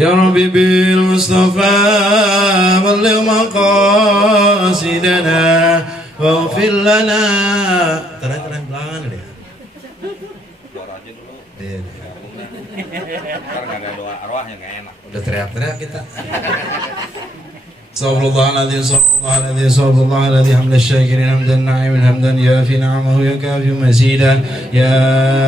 يا ربي بالمصطفى بلغ مقاصدنا واغفر لنا. Terang pelan deh. Doa aja dulu. Iya. Ntar nggak ada doa arwahnya nggak enak. Udah teriak-teriak kita. Astagfirullahaladzim, astagfirullahaladzim, astagfirullahaladzim. Hamdan syakirin, hamdan na'imin, hamdan yafi na'amahu yakafi mazida. Ya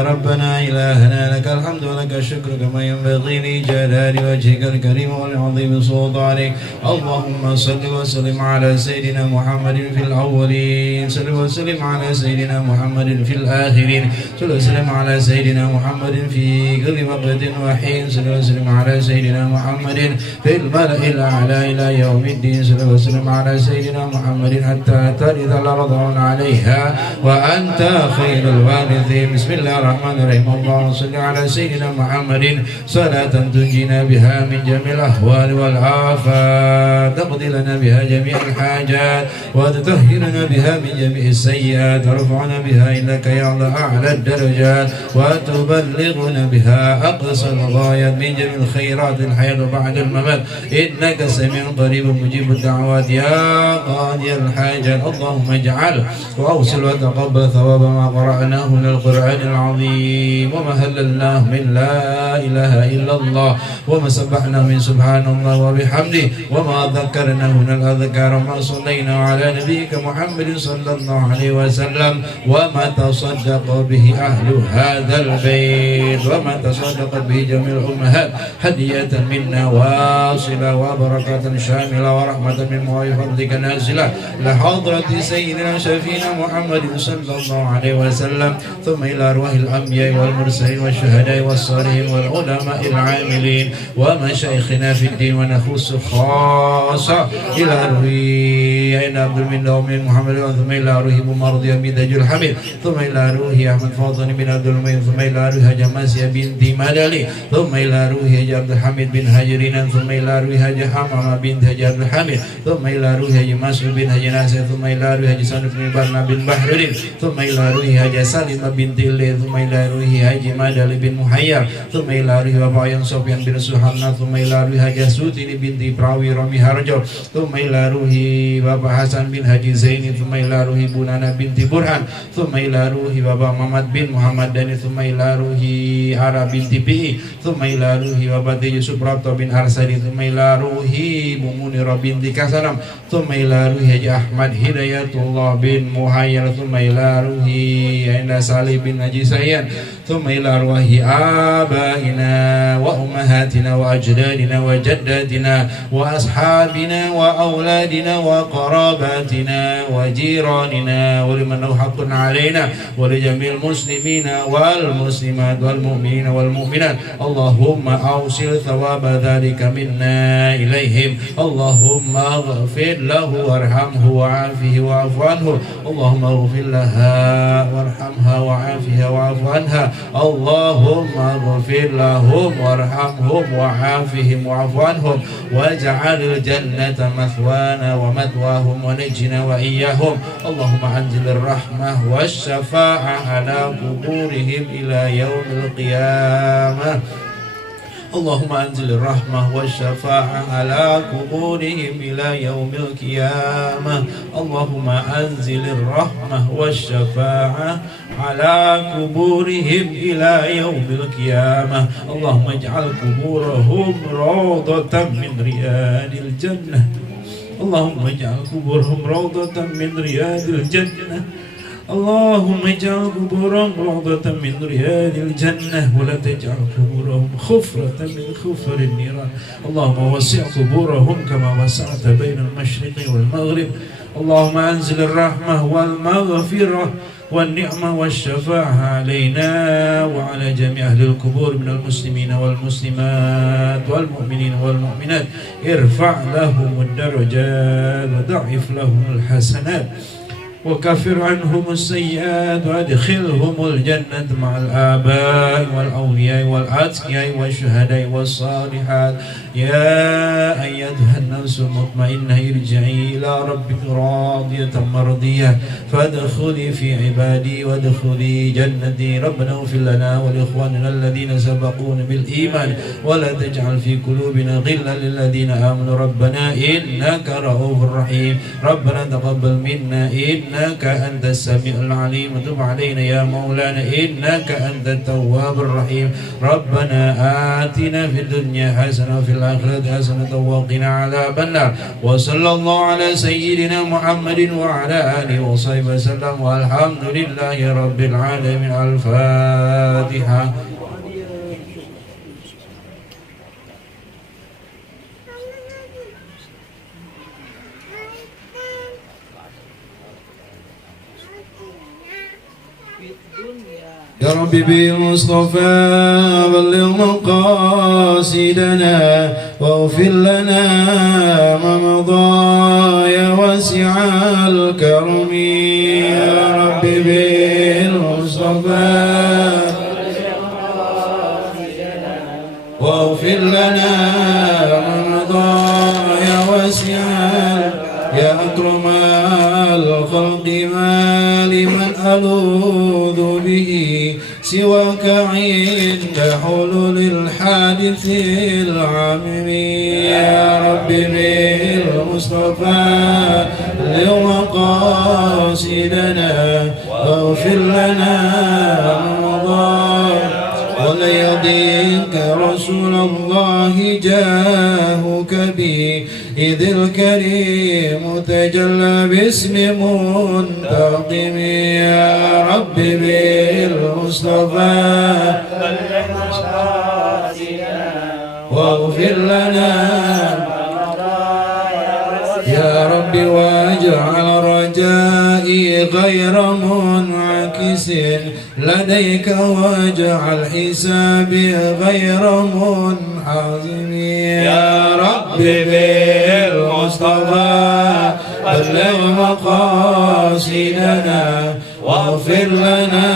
Rabbana ilahana lakal hamdu wa lakal syukru kama yanbaghi li jalali wajhikal karim wal 'azimi sultanik. Allahumma salli wa sallim ala sayyidina Muhammadin fil awwalin, salli wa sallim ala sayyidina Muhammadin fil akhirin, salli wa sallim ala sayyidina Muhammadin fi kulli waqtin wa hin, salli wa sallim ala sayyidina Muhammadin fil mala'il a'la ila yaumid الدين. صلى الله وسلم على سيدنا محمد حتى ترد الأرض عليها وأنت خير الوارثين. بسم الله الرحمن الرحيم. اللهم صل على سيدنا محمد صلاة تنجينا بها من جميع الأهوال والآفات، تقضي لنا بها جميع الحاجات وتطهرنا بها من جميع السيئات، ترفعنا بها إنك يا الله أعلى الدرجات وتبلغنا بها أقصى الغايات من جميع الخيرات الحياة وبعد الممات، إنك سميع قريب مجيب الدعوات يا قاضي الحاجات. اللهم اجعل واوصل وتقبل ثواب ما قرأناه من القرآن العظيم وما هللناه من لا إله إلا الله وما سبحناه من سبحان الله وبحمده وما ذكرناه من الأذكار وما صلينا على نبيك محمد صلى الله عليه وسلم وما تصدق به أهل هذا البيت وما تصدق به جميع الأمهات هدية منا واصلة وبركة شاملة ورحمة من مولاي فضلك نازلة لحضرة سيدنا شفينا محمد صلى الله عليه وسلم، ثم إلى أرواح الأنبياء والمرسلين والشهداء والصالحين والعلماء العاملين ومشايخنا في الدين، ونخص خاصة إلى أروح عبد المنة ومن محمد، ثم إلى أروح مرضي بن تاج الحميد، ثم إلى أروح أحمد فاضل بن عبد المؤمن، ثم إلى أروح جماسية بنت مدلي، ثم إلى أروح عبد الحميد بن هاجرين، ثم إلى أروح حمامة بنت عبد الحميد، ثم إلى روح حاجي مسعود بن حاجي ناصر، ثم إلى روح حاجي سند بن برنا بن بحرين، ثم إلى روح حاجي سالمة بنت اللي، ثم إلى روح حاجي مادل بن محير، ثم إلى روح بابا ين سفيان بن سحنا، ثم إلى روح حاجي سوتي بنت براوي رمي هرجو، ثم إلى روح بابا حسن بن حاجي زيني، ثم إلى روح بنانا بنت برهان، ثم إلى روح بابا محمد بن محمد داني، ثم إلى روح عرب بنت بي، ثم إلى روح بابا يوسف رابطة بن أرسلي، ثم إلى روح منير بنت كسرم، ثم إلى روح أحمد هداية الله بن مهير، ثم إلى روح عند صالح بن حجي سيان، ثم إلى أرواح آبائنا وأمهاتنا وأجدادنا وجداتنا وأصحابنا وأولادنا وقراباتنا وجيراننا ولمن له حق علينا ولجميع المسلمين والمسلمات والمؤمنين والمؤمنات. اللهم أوصل ثواب ذلك منا إليهم. اللهم اغفر له وارحمه وعافه واعف عنه. اللهم اغفر لها وارحمها وعافها واعف عنها. اللهم اغفر لهم وارحمهم وعافهم واعف عنهم واجعل الجنة مثوانا ومثواهم ونجنا وإياهم. اللهم أنزل الرحمة والشفاعة على قبورهم إلى يوم القيامة. اللهم أنزل الرحمة والشفاعة على قبورهم إلى يوم القيامة. اللهم أنزل الرحمة والشفاعة على قبورهم إلى يوم القيامة. اللهم اجعل قبورهم روضة من رياض الجنة. اللهم اجعل قبورهم روضة من رياض الجنة. اللهم اجعل قبورهم روضة من رياض الجنة ولا تجعل قبورهم خفرة من خفر النيران. اللهم وسع قبورهم كما وسعت بين المشرق والمغرب. اللهم أنزل الرحمة والمغفرة والنعمة والشفاعة علينا وعلى جميع أهل القبور من المسلمين والمسلمات والمؤمنين والمؤمنات. ارفع لهم الدرجات وضعف لهم الحسنات وكفر عنهم السيئات وادخلهم الجنة مع الآباء والأولياء والأتقياء والشهداء والصالحات يا أيتها النفس المطمئنة ارجعي إلى ربك راضية مرضية فادخلي في عبادي وادخلي جنتي. ربنا اغفر لنا ولإخواننا الذين سبقونا بالإيمان ولا تجعل في قلوبنا غلا للذين آمنوا ربنا إنك رؤوف رحيم. ربنا تقبل منا إنك أنت السميع العليم وتب علينا يا مولانا إنك أنت التواب الرحيم. ربنا آتنا في الدنيا حسنة وفي الآخرة حسنة وقنا عذاب النار. وصلى الله على سيدنا محمد وعلى آله وصحبه وسلم والحمد لله رب العالمين. الفاتحة. يا رب بالمصطفى بلغ مقاصدنا واغفر لنا ما مضى يا واسع الكرم. يا رب بالمصطفى واغفر لنا ما مضى يا واسع يا أكرم الخلق ما لمن ألوذ به سواك عند حلول الحادث العامم. يا رب بالمصطفى اليوم قاصدنا واغفر لنا رمضان ولا يضيق رسول الله جاهك به إذ الكريم تجلى باسم منتقم. يا رب بالمصطفى بلغ مقاصدنا واغفر لنا يا رب واجعل رجائي غير منعكس لديك واجعل حسابي غير منحزم. يا رب بالمصطفى بلغ مقاصدنا واغفر لنا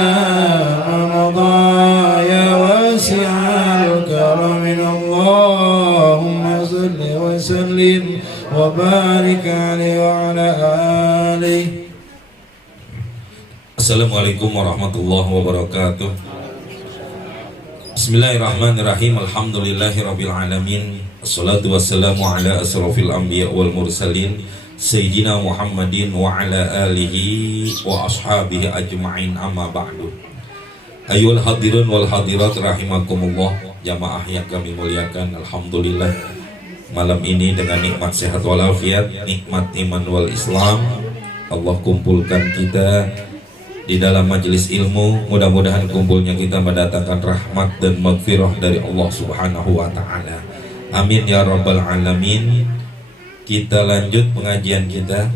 ما مضى يا واسع الكرم. اللهم صل وسلم وبارك عليه وعلى آله. Assalamualaikum warahmatullahi wabarakatuh. Bismillahirrahmanirrahim. Alhamdulillahirabbil alamin. Assalatu wassalamu ala asrofil anbiya wal mursalin Sayyidina Muhammadin wa ala alihi wa ashabihi ajma'in amma ba'du. Ayyuhal hadirun wal hadirat rahimakumullah. Jamaah yang kami muliakan, alhamdulillah malam ini dengan nikmat sehat walafiat, nikmat iman wal Islam, Allah kumpulkan kita di dalam majelis ilmu. Mudah-mudahan kumpulnya kita mendatangkan rahmat dan maghfirah dari Allah Subhanahu wa taala. Amin ya rabbal alamin. Kita lanjut pengajian kita.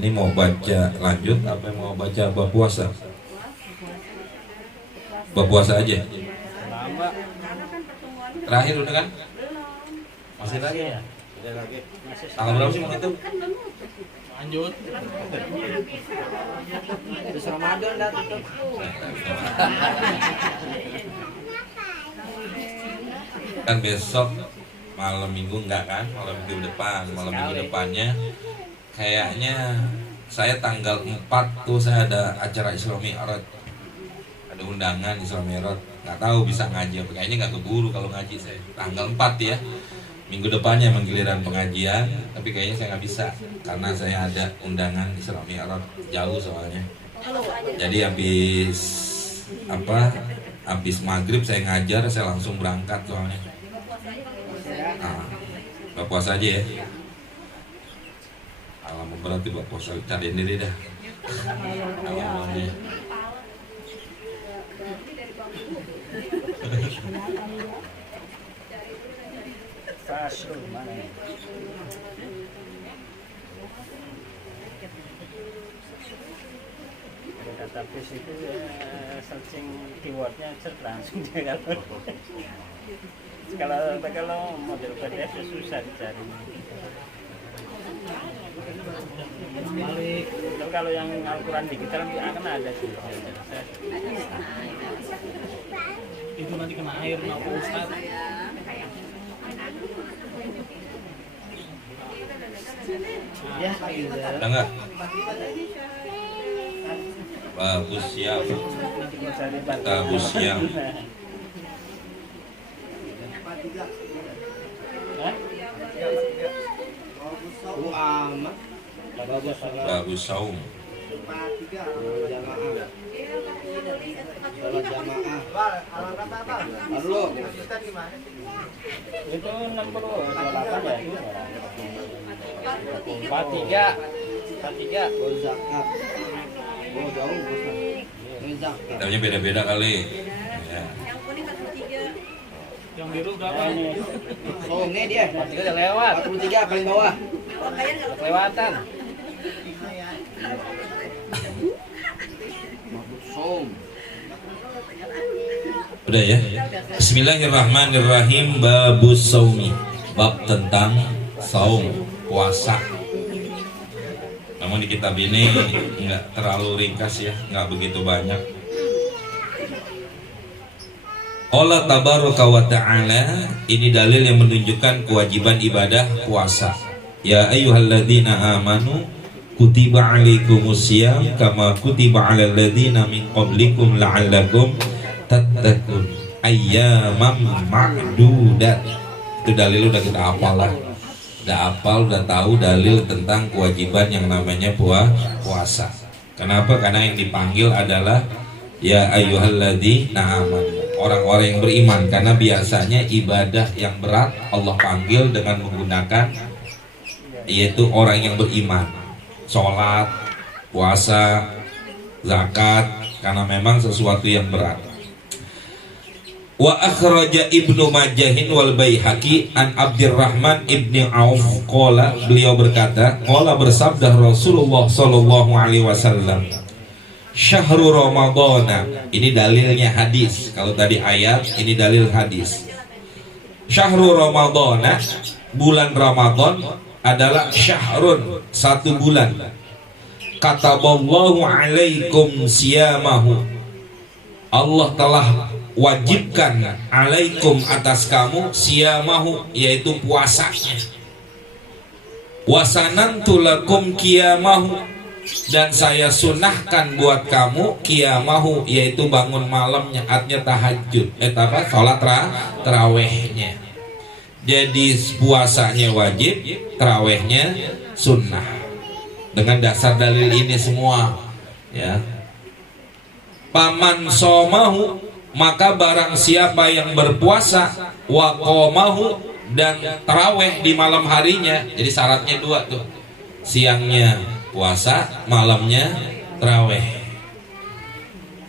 Ini mau baca lanjut apa mau baca bab puasa? Bab puasa aja. Terakhir udah kan? Masih lagi ya? Tanggal berapa sih menentu? Lanjut. Terus Ramadan dah tutup. Kan besok malam minggu enggak kan? Malam minggu depan, malam minggu depannya kayaknya saya tanggal 4 tuh saya ada acara Isra Mi'raj. Ada undangan Isra Mi'raj. Enggak tahu bisa ngaji apa. Kayaknya enggak keburu kalau ngaji saya. Tanggal 4 ya. Minggu depannya menggiliran pengajian, tapi kayaknya saya nggak bisa karena saya ada undangan Isra Mi'raj jauh soalnya. Jadi habis maghrib saya ngajar, saya langsung berangkat soalnya. Nah, puasa aja ya. Alamak berarti puasa, cariin diri dah. Alamaknya. Mana ya? Database itu searching keywordnya langsung dia kalau model PDF susah dicari. Kalau yang Al-Quran digital akan ada sih. Itu nanti kena air mau Ustaz. Ya, gitu. Ada nggak? Bagus siap. Bagus siap. Bagus saum. Itu 68 ya. 43. zakat. Oh jauh Ustaz. Ini zakat. Kitabnya beda-beda kali. Ya. Yang biru berapa ini? Oh ini dia. 43 udah lewat. 43 paling bawah. Kelewatan. Som. Udah ya. Bismillahirrahmanirrahim. Babus saumi. Bab tentang saum, puasa. Namun di kitab ini nggak terlalu ringkas ya, nggak begitu banyak. Allah tabaraka wa ta'ala, ini dalil yang menunjukkan kewajiban ibadah puasa. Ya ayyuhalladzina amanu kutiba alaikumusiyam kama kutiba alal ladzina min qablikum la'allakum tattaqun ayyaman ma'dudat. Itu dalil udah kita hafal lah. Udah hafal, udah tahu dalil tentang kewajiban yang namanya puasa. Kenapa? Karena yang dipanggil adalah ya ayyuhalladzina amanu, orang-orang yang beriman. Karena biasanya ibadah yang berat Allah panggil dengan menggunakan yaitu orang yang beriman. Sholat, puasa, zakat, karena memang sesuatu yang berat. Wa akhraja Ibnu Majahin wal Baihaqi an Abdurrahman ibni Auf qala, beliau berkata, qala bersabda Rasulullah sallallahu alaihi wasallam, syahrul ramadhana, ini dalilnya hadis. Kalau tadi ayat, ini dalil hadis. Syahrul ramadhana, bulan Ramadan adalah syahrun, satu bulan. Kataballahu alaikum siyamahu, Allah telah wajibkan alaikum atas kamu siyamahu, yaitu puasanya. Wasanantu lakum qiyamahu, dan saya sunahkan buat kamu qiyamahu, yaitu bangun malamnya, artinya tahajud, salat tarawehnya. Jadi puasanya wajib, tarawehnya sunnah. Dengan dasar dalil ini semua, ya. Paman somahu, maka barang siapa yang berpuasa, wa qomahu, dan taraweh di malam harinya. Jadi syaratnya dua tuh, siangnya puasa, malamnya taraweh.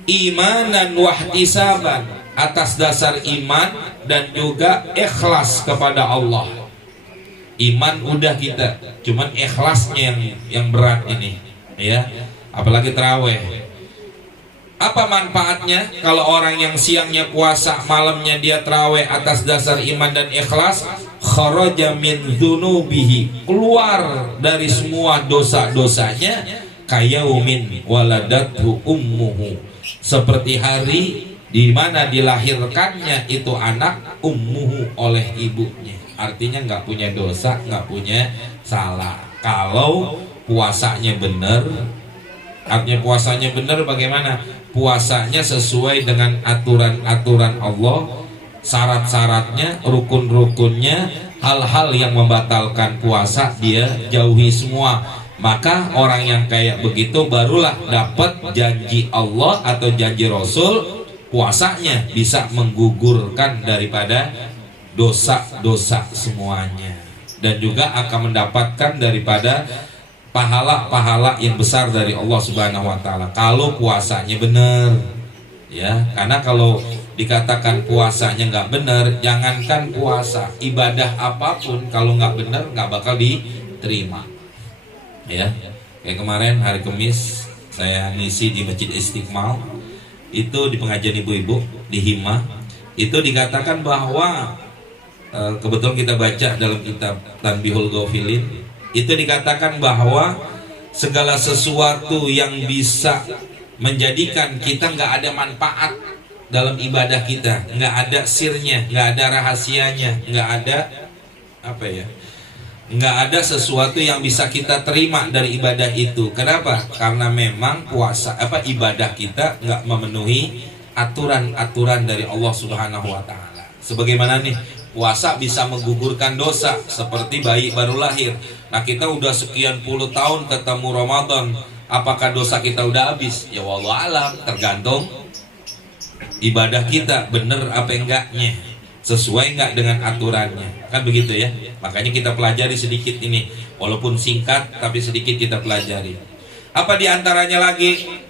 Imanan wahtisaban, atas dasar iman dan juga ikhlas kepada Allah. Iman udah kita, cuman ikhlasnya yang berat ini, ya. Apalagi taraweh. Apa manfaatnya kalau orang yang siangnya puasa, malamnya dia taraweh atas dasar iman dan ikhlas? Kharaja min dzunubihi, keluar dari semua dosa-dosanya, kayaumin waladathu ummuhu, seperti hari di mana dilahirkannya itu anak, ummuhu, oleh ibunya. Artinya nggak punya dosa, nggak punya salah. Kalau puasanya benar, artinya puasanya benar bagaimana? Puasanya sesuai dengan aturan-aturan Allah, syarat-syaratnya, rukun-rukunnya, hal-hal yang membatalkan puasa dia jauhi semua. Maka orang yang kayak begitu barulah dapat janji Allah atau janji Rasul, puasanya bisa menggugurkan daripada dosa-dosa semuanya, dan juga akan mendapatkan daripada pahala-pahala yang besar dari Allah Subhanahu wa taala kalau puasanya benar, ya. Karena kalau dikatakan puasanya nggak benar, jangankan puasa, ibadah apapun kalau nggak benar nggak bakal diterima, ya. Kayak kemarin hari Kamis saya ngisi di Masjid Istiqmal, itu di pengajian ibu-ibu di Hima, itu dikatakan bahwa kebetulan kita baca dalam kitab Tanbihul Ghafilin, itu dikatakan bahwa segala sesuatu yang bisa menjadikan kita nggak ada manfaat dalam ibadah kita, nggak ada sirnya, nggak ada rahasianya, nggak ada apa ya? Nggak ada sesuatu yang bisa kita terima dari ibadah itu. Kenapa? Karena memang puasa ibadah kita nggak memenuhi aturan-aturan dari Allah Subhanahu wa taala. Sebagaimana nih, puasa bisa menggugurkan dosa seperti bayi baru lahir. Nah, kita udah sekian puluh tahun ketemu Ramadan, apakah dosa kita udah habis? Ya wallahu alam, tergantung ibadah kita bener apa enggaknya, sesuai enggak dengan aturannya, kan begitu ya. Makanya kita pelajari sedikit ini, walaupun singkat tapi sedikit kita pelajari. Apa diantaranya lagi?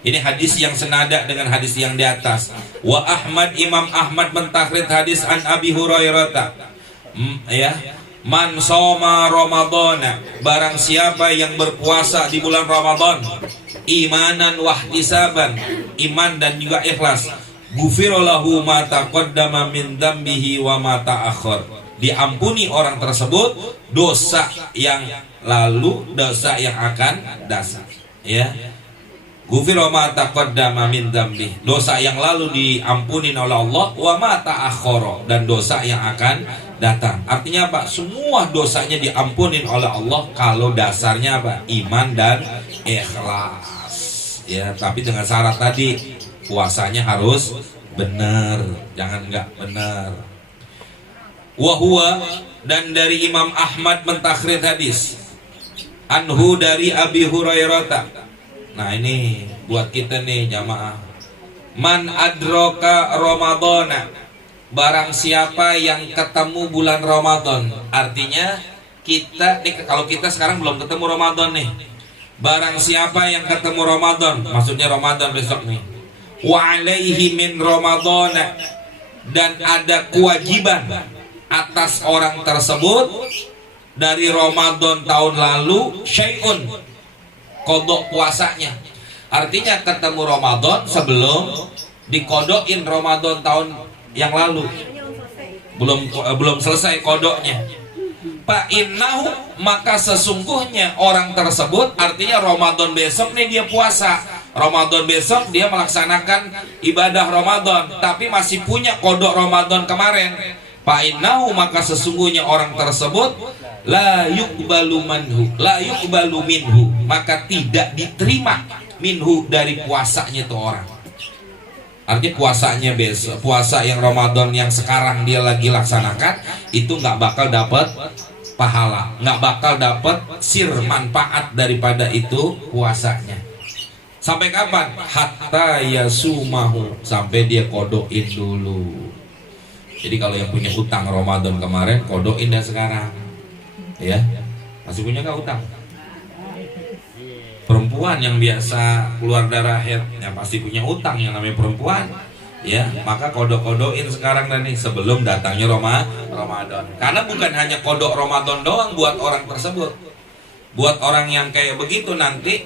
Ini hadis yang senada dengan hadis yang di atas. Wa Ahmad, Imam Ahmad mentahrid hadis an Abi Hurairah, ya, man soma Ramadana, barang siapa yang berpuasa di bulan Ramadan, imanan wahtisaban, iman dan juga ikhlas, ghufirallahu ma taqaddama min dzambihi wa ma ta'akhkhar, diampuni orang tersebut dosa yang lalu, dosa yang akan datang, ya. Ghufira ma taqaddama min dzambi, dosa yang lalu diampuni oleh Allah, wa ma ta'akhkhara, dan dosa yang akan datang. Artinya apa? Semua dosanya diampuni oleh Allah kalau dasarnya apa? Iman dan ikhlas. Ya, tapi dengan syarat tadi, puasanya harus benar, jangan enggak benar. Wa huwa, dan dari Imam Ahmad mentakhrij hadis anhu dari Abi Hurairah. Nah, ini buat kita nih jamaah. Man adroka Ramadana, barang siapa yang ketemu bulan Ramadan. Artinya kita nih, kalau kita sekarang belum ketemu Ramadan nih, barang siapa yang ketemu Ramadan, maksudnya Ramadan besok nih, wa alaihi min Ramadana, dan ada kewajiban atas orang tersebut dari Ramadan tahun lalu, syai'un, kodok puasanya. Artinya ketemu Ramadan sebelum dikodokin Ramadan tahun yang lalu, belum selesai kodoknya. Fa innahu, maka sesungguhnya orang tersebut, artinya Ramadan besok nih dia puasa, Ramadan besok dia melaksanakan ibadah Ramadan, tapi masih punya kodok Ramadan kemarin. Fa innahu, maka sesungguhnya orang tersebut la yuqbalu minhu, maka tidak diterima minhu, dari puasanya itu orang. Artinya puasanya besok, puasa yang Ramadan yang sekarang dia lagi laksanakan itu nggak bakal dapat pahala, nggak bakal dapat manfaat daripada itu puasanya. Sampai kapan? Hatta yasumahu, sampai dia kodokin dulu. Jadi kalau yang punya utang Ramadan kemarin, kodokin dah sekarang. Ya, masih punya nggak utang? Perempuan yang biasa keluar darah haid, yang pasti punya utang, yang namanya perempuan, ya, maka kodok-kodokin sekarang nih sebelum datangnya Ramadan. Karena bukan hanya kodok Ramadan doang buat orang tersebut, buat orang yang kayak begitu nanti,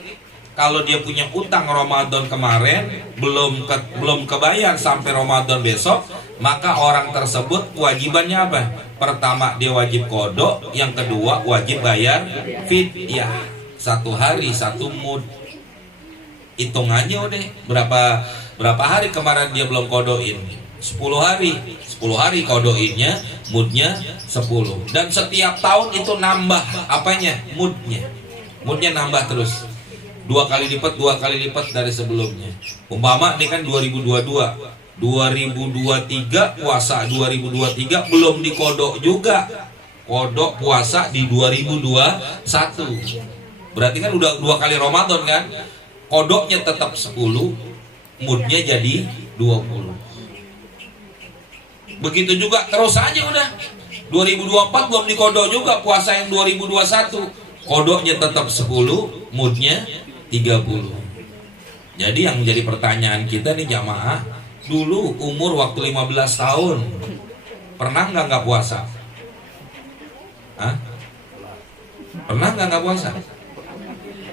kalau dia punya utang Ramadan kemarin belum kebayar sampai Ramadan besok, maka orang tersebut kewajibannya apa? Pertama dia wajib kodok, yang kedua wajib bayar fidyah, 1 hari 1 mud. Hitung aja udah berapa hari kemarin dia belum kodoin, 10 hari kodoinnya, mudnya 10. Dan setiap tahun itu nambah apanya? Mudnya nambah terus, 2 kali lipat dari sebelumnya. Umpama ini kan 2023 puasa 2023 belum dikodok juga, kodok puasa di 2021, berarti kan udah 2 kali Ramadan kan, kodoknya tetap 10, mudnya jadi 20. Begitu juga terus aja udah 2024 belum dikodok juga puasa yang 2021, kodoknya tetap 10, mudnya 30. Jadi yang menjadi pertanyaan kita nih jamaah, dulu umur waktu 15 tahun pernah nggak puasa? Hah? Pernah nggak puasa?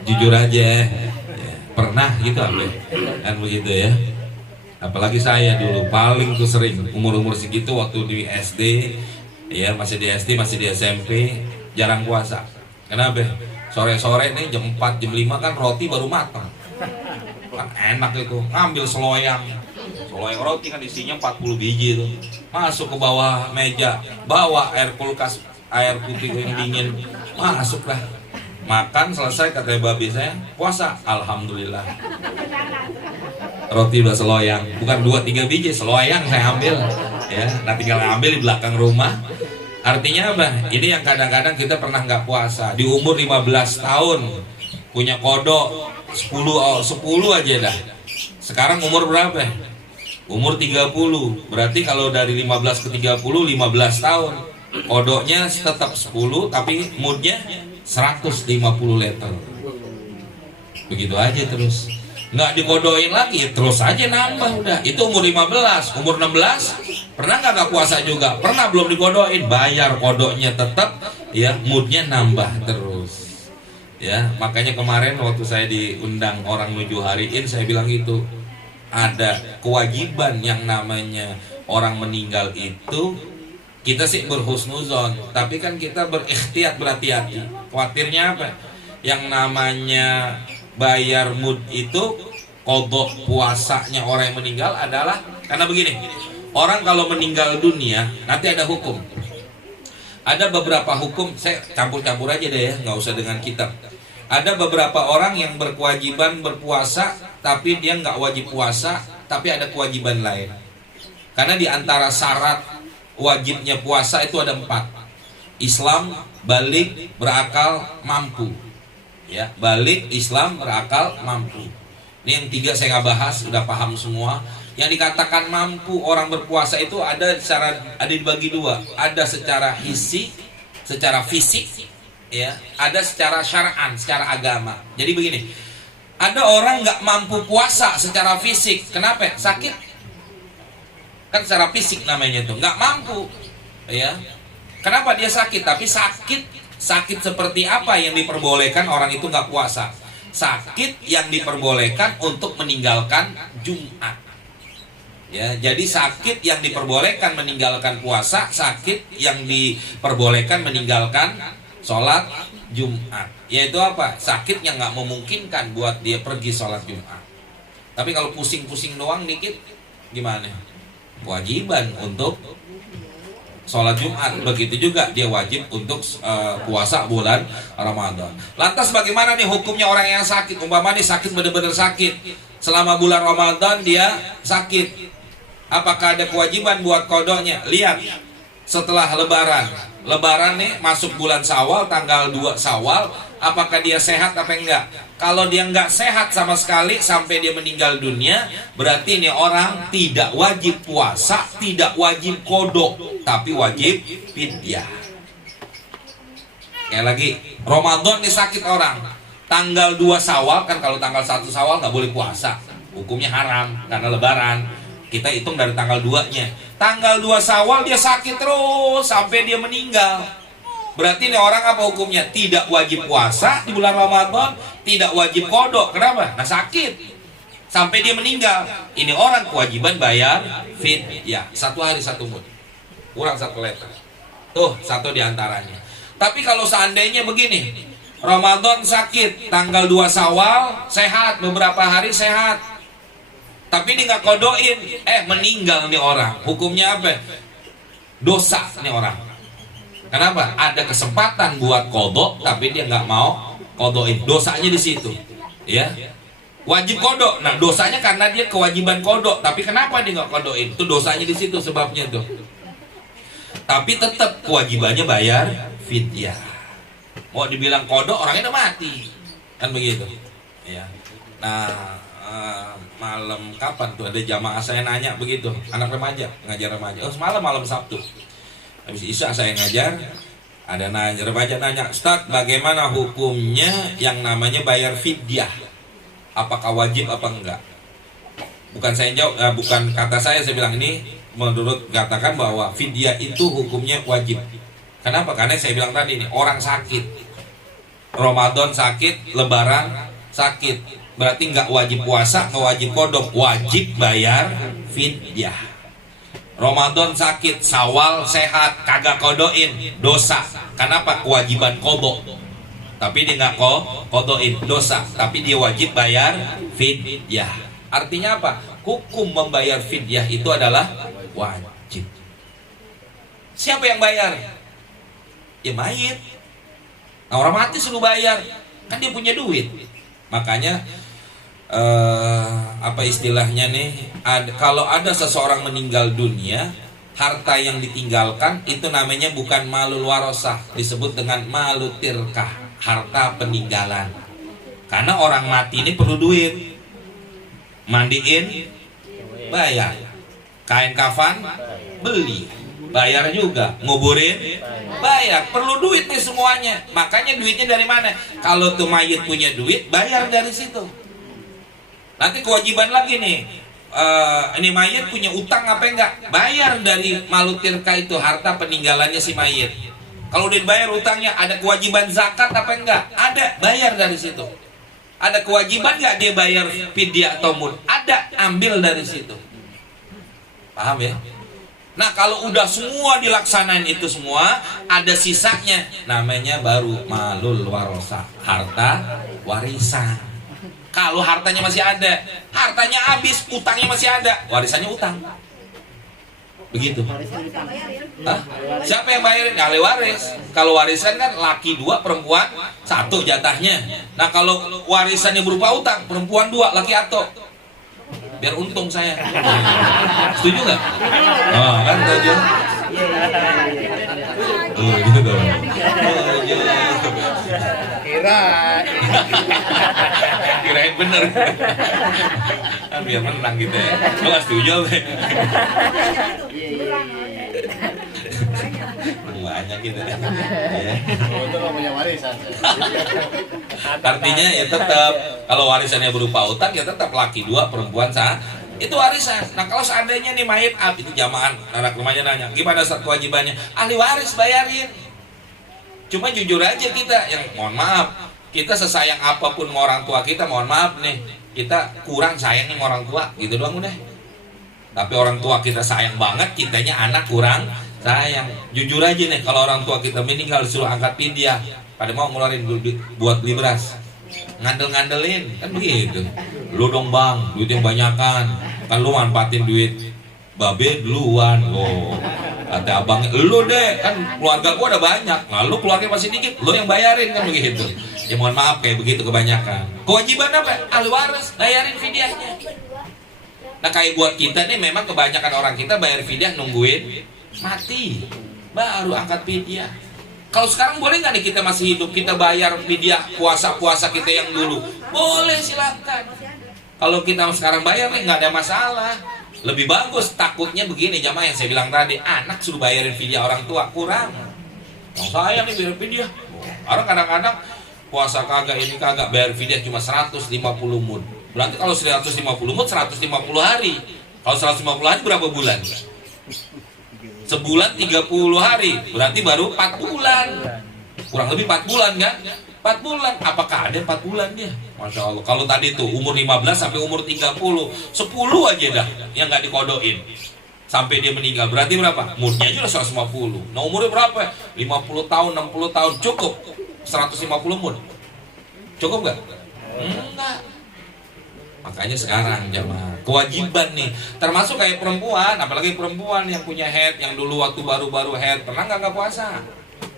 Jujur aja, ya, pernah gitu apa? Kan begitu ya. Apalagi saya dulu paling tuh sering umur segitu waktu di SD, ya masih di SD, masih di SMP, jarang puasa. Kenapa? Sore-sore nih jam 4, jam 5 kan roti baru matang, kan enak itu, ngambil seloyang roti kan isinya 40 biji itu, masuk ke bawah meja, bawa air kulkas air putih yang dingin, masuklah. Makan selesai kata babi saya, puasa, alhamdulillah. Roti udah seloyang, bukan 2-3 biji, seloyang saya ambil. Ya, nah tinggal ambil di belakang rumah. Artinya apa? Ini yang kadang-kadang kita pernah nggak puasa. Di umur 15 tahun punya kodok 10 aja dah. Sekarang umur berapa? Umur 30. Berarti kalau dari 15 ke 30, 15 tahun. Kodoknya tetap 10 tapi moodnya 150 liter. Begitu aja terus. Nggak dikodoin lagi, terus aja nambah udah. Itu umur 15, umur 16 pernah nggak puasa juga? Pernah, belum dikodoin, bayar kodoknya tetap, ya moodnya nambah terus. Ya, makanya kemarin waktu saya diundang orang menuju hariin, saya bilang gitu, ada kewajiban yang namanya orang meninggal itu, kita sih berhusnuzon, tapi kan kita berikhtiar, berhati-hati. Khawatirnya apa? Yang namanya bayar mud itu, kodok puasanya orang yang meninggal adalah karena begini, orang kalau meninggal dunia nanti ada hukum. Ada beberapa hukum, saya campur-campur aja deh ya, nggak usah dengan kitab. Ada beberapa orang yang berkewajiban berpuasa, tapi dia nggak wajib puasa, tapi ada kewajiban lain. Karena di antara syarat wajibnya puasa itu ada 4. Islam, balik, berakal, mampu. Ya, balik, Islam, berakal, mampu. Ini yang 3 saya nggak bahas, sudah paham semua. Yang dikatakan mampu orang berpuasa itu ada dibagi 2. Ada secara hissi, secara fisik, ya. Ada secara syar'an, secara agama. Jadi begini, ada orang nggak mampu puasa secara fisik. Kenapa? Sakit. Kan secara fisik namanya itu nggak mampu, ya. Kenapa dia sakit? Tapi sakit seperti apa yang diperbolehkan orang itu nggak puasa? Sakit yang diperbolehkan untuk meninggalkan Jumat. Ya, jadi sakit yang diperbolehkan meninggalkan puasa, sakit yang diperbolehkan meninggalkan sholat Jumat. Yaitu apa? Sakit yang nggak memungkinkan buat dia pergi sholat Jumat. Tapi kalau pusing-pusing doang dikit, gimana? Kewajiban untuk sholat Jumat. Begitu juga dia wajib untuk puasa bulan Ramadan. Lantas bagaimana nih hukumnya orang yang sakit? Umpama nih sakit, benar-benar sakit, selama bulan Ramadan dia sakit, apakah ada kewajiban buat kodoknya? Lihat setelah Lebaran nih masuk bulan Syawal, tanggal 2 Syawal, apakah dia sehat apa enggak? Kalau dia enggak sehat sama sekali sampai dia meninggal dunia, berarti ini orang tidak wajib puasa, tidak wajib kodok, tapi wajib fidyah. Kayak lagi, Ramadan nih sakit orang, tanggal 2 Syawal, kan kalau tanggal 1 Syawal nggak boleh puasa, hukumnya haram karena Lebaran. Kita hitung dari tanggal 2-nya. Tanggal 2 Syawal dia sakit terus sampai dia meninggal. Berarti ini orang apa hukumnya? Tidak wajib puasa di bulan Ramadan, tidak wajib kodok. Kenapa? Nah sakit sampai dia meninggal. Ini orang kewajiban bayar fidyah. 1 hari 1 mud, kurang 1 liter. Tuh 1 diantaranya. Tapi kalau seandainya begini, Ramadan sakit, tanggal 2 Syawal sehat, beberapa hari sehat, tapi dia nggak kodoin, meninggal nih orang, hukumnya apa? Dosa nih orang. Kenapa? Ada kesempatan buat kodok, tapi dia nggak mau kodoin. Dosanya di situ, ya. Wajib kodok. Nah dosanya karena dia kewajiban kodok, tapi kenapa dia nggak kodoin? Itu dosanya di situ sebabnya tuh. Tapi tetap kewajibannya bayar fidyah. Mau dibilang kodok, orangnya udah mati, kan begitu, ya. Nah malam kapan tuh ada jamaah saya nanya begitu, anak remaja, ngajar remaja. Oh semalam malam Sabtu, habis Isya saya ngajar, ada remaja nanya, Ustaz bagaimana hukumnya yang namanya bayar fidyah? Apakah wajib apa enggak? Bukan saya jawab, bukan kata saya bilang ini menurut katakan bahwa fidyah itu hukumnya wajib. Kenapa? Karena saya bilang tadi nih, orang sakit, Ramadan sakit, Lebaran sakit, berarti nggak wajib puasa, nggak wajib kodok, wajib bayar fidyah. Ramadan sakit, Syawal sehat, kagak kodoin, dosa. Kenapa? Kewajiban kodok, tapi dia nggak kodoin, dosa, tapi dia wajib bayar fidyah. Artinya apa? Hukum membayar fidyah itu adalah wajib. Siapa yang bayar? Ya mayit. Nah, orang mati suruh bayar, kan dia punya duit. Makanya apa istilahnya nih? Kalau ada seseorang meninggal dunia, harta yang ditinggalkan itu namanya bukan malul warosah, disebut dengan malul tirkah, harta peninggalan. Karena orang mati ini perlu duit, mandiin bayar, kain kafan beli bayar juga, nguburin bayar, perlu duit nih semuanya. Makanya duitnya dari mana? Kalau tuh mayit punya duit, bayar dari situ. Nanti kewajiban lagi nih, ini mayit punya utang apa enggak? Bayar dari malutirka itu, harta peninggalannya si mayit. Kalau udah dibayar utangnya, ada kewajiban zakat apa enggak? Ada, bayar dari situ. Ada kewajiban enggak dia bayar fidyah atau mud? Ada, ambil dari situ. Paham ya? Nah kalau udah semua dilaksanain itu semua, ada sisanya, namanya baru malul warosah, harta warisan. Kalau hartanya masih ada, hartanya habis, utangnya masih ada, warisannya utang. Begitu. Hah? Siapa yang bayarin? Ahli waris. Kalau warisan kan laki 2, perempuan 1 jatahnya. Nah kalau warisannya berupa utang, perempuan 2, laki 1. Biar untung saya. Setuju nggak? Oh, kan setuju. Gitu. Kirain bener. Kan biar menang gitu ya. Lo nggak setuju? Banyak gitu ya. Itu namanya warisan. Artinya ya tetap kalau warisannya berupa utang ya tetap laki 2, perempuan 1. Itu warisan. Nah kalau seandainya nih mayit itu jamaah, anak rumahnya nanya, gimana saat kewajibannya? Ahli waris bayarin. Cuma jujur aja kita yang mohon maaf, kita sesayang apapun sama orang tua kita, mohon maaf nih, kita kurang sayang sama orang tua, gitu doang udah. Tapi orang tua kita sayang banget, kitanya anak kurang sayang. Jujur aja nih, kalau orang tua kita meninggal disuruh angkat fidyah, pada mau ngeluarin buat beli beras, ngandel-ngandelin, kan begitu. Lu dong bang, duitnya banyakan, kan lu manfaatin duit babe duluan. Oh, kata abang, lu deh, kan keluarga gua ada banyak, nah lu keluarga masih dikit, lu yang bayarin, kan begitu. Ya mohon maaf kayak begitu kebanyakan. Kewajiban apa? Ahli waris, bayarin fidyahnya. Nah kayak buat kita nih memang kebanyakan orang kita bayar fidyah nungguin mati baru angkat fidyah. Kalau sekarang boleh nggak nih kita masih hidup kita bayar fidyah puasa-puasa kita yang dulu? Boleh, silakan. Kalau kita sekarang bayar nih nggak ada masalah. Lebih bagus, takutnya begini jamaah yang saya bilang tadi, anak suruh bayarin fidyah orang tua kurang. Yang saya nih bayar fidyah. Orang kadang-kadang puasa kagak ini kagak bayar fidyah cuma 150 mud. Berarti kalau 150 mud 150 hari. Kalau 150 hari berapa bulan? Sebulan 30 hari, berarti baru 4 bulan. Kurang lebih 4 bulan kan? 4 bulan, apakah ada 4 bulan dia? Masya Allah, kalau tadi tuh umur 15 sampai umur 30 10 aja dah yang gak dikodoin sampai dia meninggal, berarti berapa? Mudnya aja udah 150. Nah umurnya berapa? 50 tahun, 60 tahun, cukup 150 mud? Cukup gak? Enggak. Makanya sekarang jamaah kewajiban nih, termasuk kayak perempuan, apalagi perempuan yang punya head, yang dulu waktu baru-baru head, pernah nggak puasa?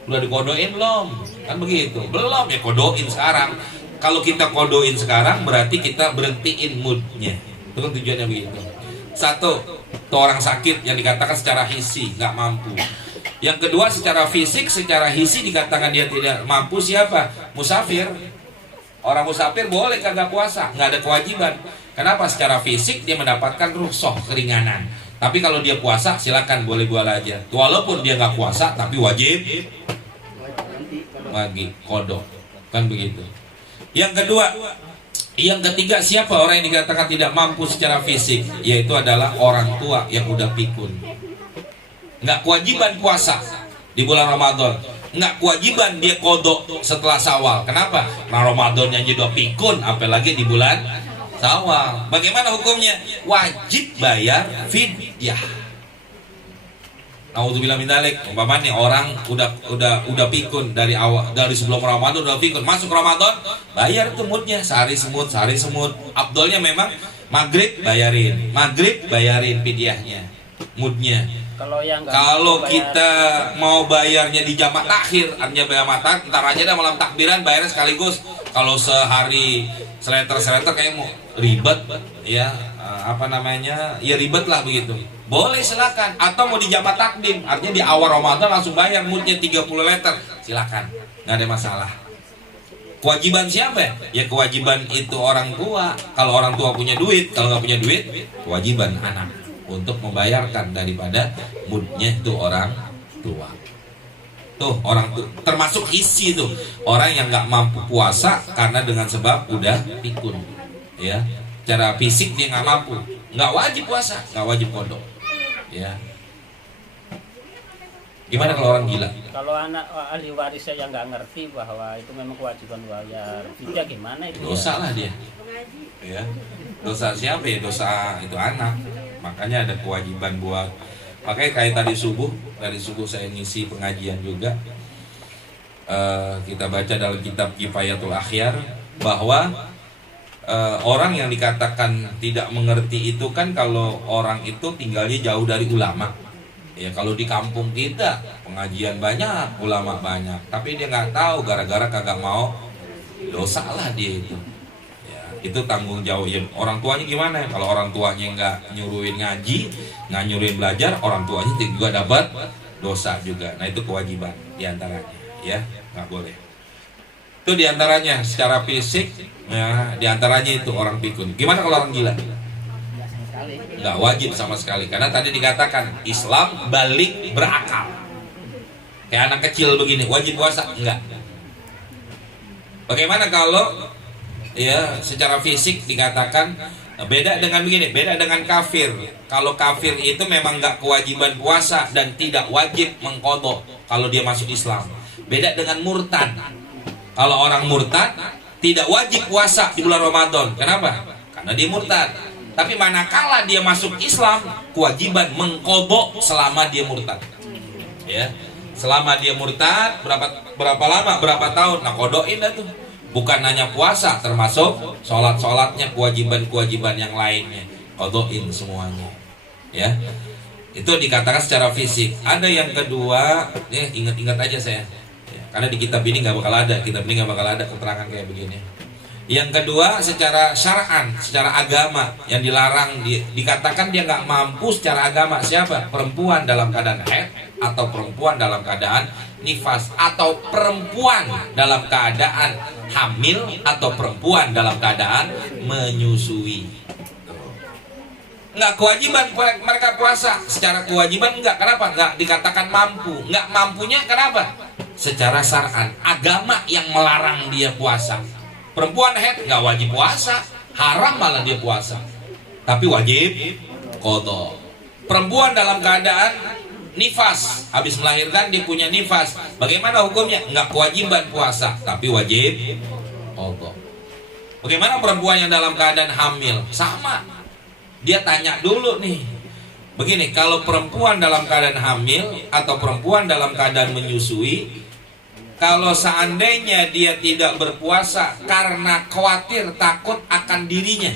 Udah dikodoin belum? Kan begitu, belum ya kodoin sekarang. Kalau kita kodoin sekarang berarti kita berhentiin moodnya. Itu kan tujuannya begitu. Satu, tuh orang sakit yang dikatakan secara hisi nggak mampu. Yang kedua secara fisik, secara hisi dikatakan dia tidak mampu siapa? Musafir. Orang musafir boleh kagak puasa, nggak ada kewajiban. Kenapa? Secara fisik dia mendapatkan rukhsah, keringanan. Tapi kalau dia puasa silakan boleh aja. Walaupun dia nggak puasa tapi wajib bagi kodok, kan begitu. Yang kedua, yang ketiga siapa orang yang dikatakan tidak mampu secara fisik? Yaitu adalah orang tua yang udah pikun. Nggak kewajiban puasa di bulan Ramadan, nggak kewajiban dia kodok setelah Syawal. Kenapa? Nah Ramadannya aja udah pikun, apalagi di bulan Syawal. Bagaimana hukumnya? Wajib bayar fidyah. Naudzubillah min dzalik. Umpamanya orang udah pikun dari awal, dari sebelum Ramadan udah pikun, masuk Ramadan bayar tuh mudnya, sehari semut. Abdolnya memang maghrib bayarin fidyahnya, mudnya. Kalau kita mau bayarnya di jamak takhir, artinya bayar mata, ntar aja dah malam takbiran bayarnya sekaligus. Kalau sehari seleter kayak mau ribet, ya apa namanya, ya ribet lah begitu. Boleh silakan. Atau mau di jamak takdim, artinya di awal Ramadan langsung bayar mudnya 30 liter, silakan, nggak ada masalah. Kewajiban siapa ya? Ya kewajiban itu orang tua. Kalau orang tua punya duit, kalau nggak punya duit, kewajiban anak untuk membayarkan daripada mudnya itu orang tua. Tuh orang tuh termasuk isi tuh orang yang nggak mampu puasa karena dengan sebab udah pikun, ya. Cara fisik dia nggak mampu, nggak wajib puasa, nggak wajib kodok, ya. Gimana kalau orang gila? Kalau anak ahli warisnya yang nggak ngerti bahwa itu memang kewajiban bayar, dia gimana itu? Dosa lah dia, ya. Dosa siapa ya? Dosa itu anak. Makanya ada kewajiban buat. Makanya kayak tadi subuh saya ngisi pengajian juga. Kita baca dalam kitab Kifayatul Akhyar bahwa orang yang dikatakan tidak mengerti itu kan kalau orang itu tinggalnya jauh dari ulama. Ya kalau di kampung kita pengajian banyak, ulama banyak, tapi dia nggak tahu gara-gara kagak mau, dosa lah dia itu. Ya, itu tanggung jawab ya. Orang tuanya gimana? Kalau orang tuanya nggak nyuruhin ngaji, nggak nyuruhin belajar, orang tuanya juga dapat dosa juga. Nah itu kewajiban diantaranya, ya nggak boleh. Itu diantaranya secara fisik, ya diantaranya itu orang pikun. Gimana kalau orang gila? Nggak wajib sama sekali karena tadi dikatakan Islam balik berakal. Kayak anak kecil begini wajib puasa? Enggak. Bagaimana kalau ya secara fisik dikatakan beda dengan begini, beda dengan kafir. Kalau kafir itu memang nggak kewajiban puasa dan tidak wajib mengqadha kalau dia masuk Islam. Beda dengan murtad. Kalau orang murtad tidak wajib puasa di bulan Ramadan. Kenapa? Karena dia murtad. Tapi manakala dia masuk Islam, kewajiban mengqadha selama dia murtad. Ya. Selama dia murtad berapa lama? Berapa tahun? Nah, qadhain dah tuh. Bukan hanya puasa, termasuk salat-salatnya, kewajiban-kewajiban yang lainnya. Qadhain semuanya. Ya. Itu dikatakan secara fisik. Ada yang kedua, ya ingat-ingat aja saya. Ya, karena di kitab ini nggak bakal ada, keterangan kayak begini. Yang kedua secara syar'an, secara agama yang dilarang dikatakan dia nggak mampu secara agama. Siapa? Perempuan dalam keadaan haid atau perempuan dalam keadaan nifas atau perempuan dalam keadaan hamil atau perempuan dalam keadaan menyusui. Nggak kewajiban mereka puasa secara kewajiban enggak. Kenapa? Nggak dikatakan mampu. Nggak mampunya kenapa? Secara syar'an, agama yang melarang dia puasa. Perempuan haid nggak wajib puasa, haram malah dia puasa, tapi wajib qadha. Perempuan dalam keadaan nifas, habis melahirkan dia punya nifas, bagaimana hukumnya? Nggak kewajiban puasa, tapi wajib qadha. Bagaimana perempuan yang dalam keadaan hamil? Sama, dia tanya dulu nih, begini, kalau perempuan dalam keadaan hamil atau perempuan dalam keadaan menyusui, kalau seandainya dia tidak berpuasa karena khawatir takut akan dirinya,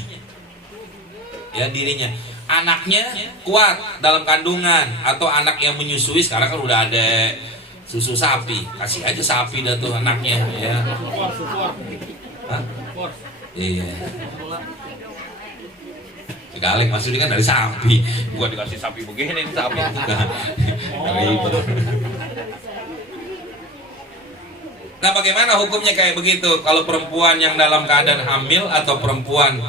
ya dirinya, anaknya kuat dalam kandungan atau anak yang menyusui, sekarang kan udah ada susu sapi, kasih aja sapi dah tuh anaknya, ya. Hah? Iya. Galeng maksudnya kan dari sapi, bukan dikasih sapi begini, sapi juga. Nah bagaimana hukumnya kayak begitu? Kalau perempuan yang dalam keadaan hamil atau perempuan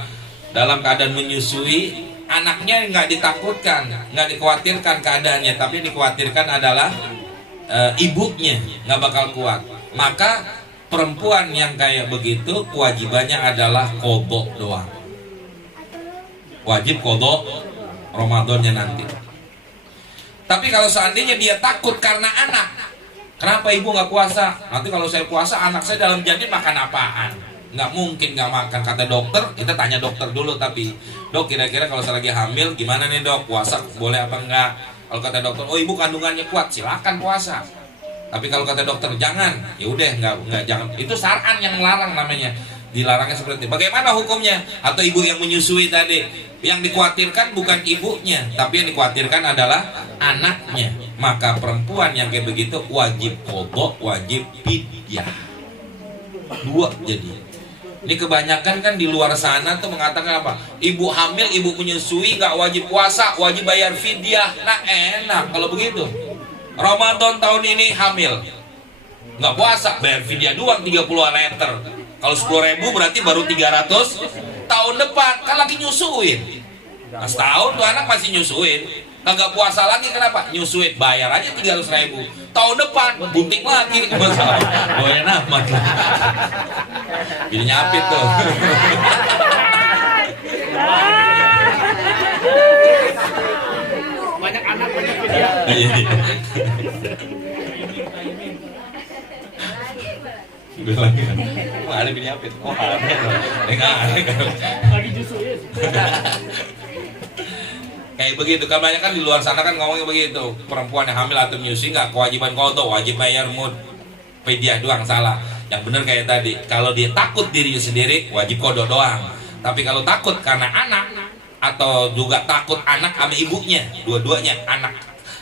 dalam keadaan menyusui, anaknya nggak ditakutkan, nggak dikhawatirkan keadaannya, tapi dikhawatirkan adalah ibunya nggak bakal kuat. Maka perempuan yang kayak begitu kewajibannya adalah qadha doang. Wajib qadha Ramadannya nanti. Tapi kalau seandainya dia takut karena anak, kenapa ibu nggak puasa? Nanti kalau saya puasa anak saya dalam janin makan apaan? Nggak mungkin nggak makan, kata dokter. Kita tanya dokter dulu, tapi dok kira-kira kalau saya lagi hamil gimana nih dok, puasa boleh apa enggak? Kalau kata dokter, oh ibu kandungannya kuat, silakan puasa. Tapi kalau kata dokter jangan, ya udah nggak jangan. Itu syar'an yang melarang namanya. Dilarangnya seperti itu. Bagaimana hukumnya? Atau ibu yang menyusui tadi, yang dikhawatirkan bukan ibunya, tapi yang dikhawatirkan adalah anaknya. Maka perempuan yang kayak begitu wajib qadha, wajib fidyah. Dua jadi. Ini kebanyakan kan di luar sana tuh mengatakan apa? Ibu hamil, ibu menyusui nggak wajib puasa, wajib bayar fidyah. Nah enak kalau begitu. Ramadan tahun ini hamil, nggak puasa, bayar fidyah doang 30 liter. Kalau 10.000 berarti baru 300. Tahun depan kan lagi nyusuin. Nah, setahun tuh anak masih nyusuin, kagak puasa lagi, kenapa? Nyusuin, bayar aja 300.000. Tahun depan bunting lagi, masalah. Doyan amat lah. Jadi nyapit tuh. Banyak anak banyak video. Bilang ada bini apit. Oh, ada. Lagi justru ya. Kayak begitu, kan banyak kan di luar sana kan ngomongnya begitu. Perempuan yang hamil atau menyusui nggak kewajiban qadha, wajib bayar fidyah doang, salah. Yang benar kayak tadi, kalau dia takut dirinya sendiri wajib qadha doang. Tapi kalau takut karena anak atau juga takut anak sama ibunya, dua-duanya anak.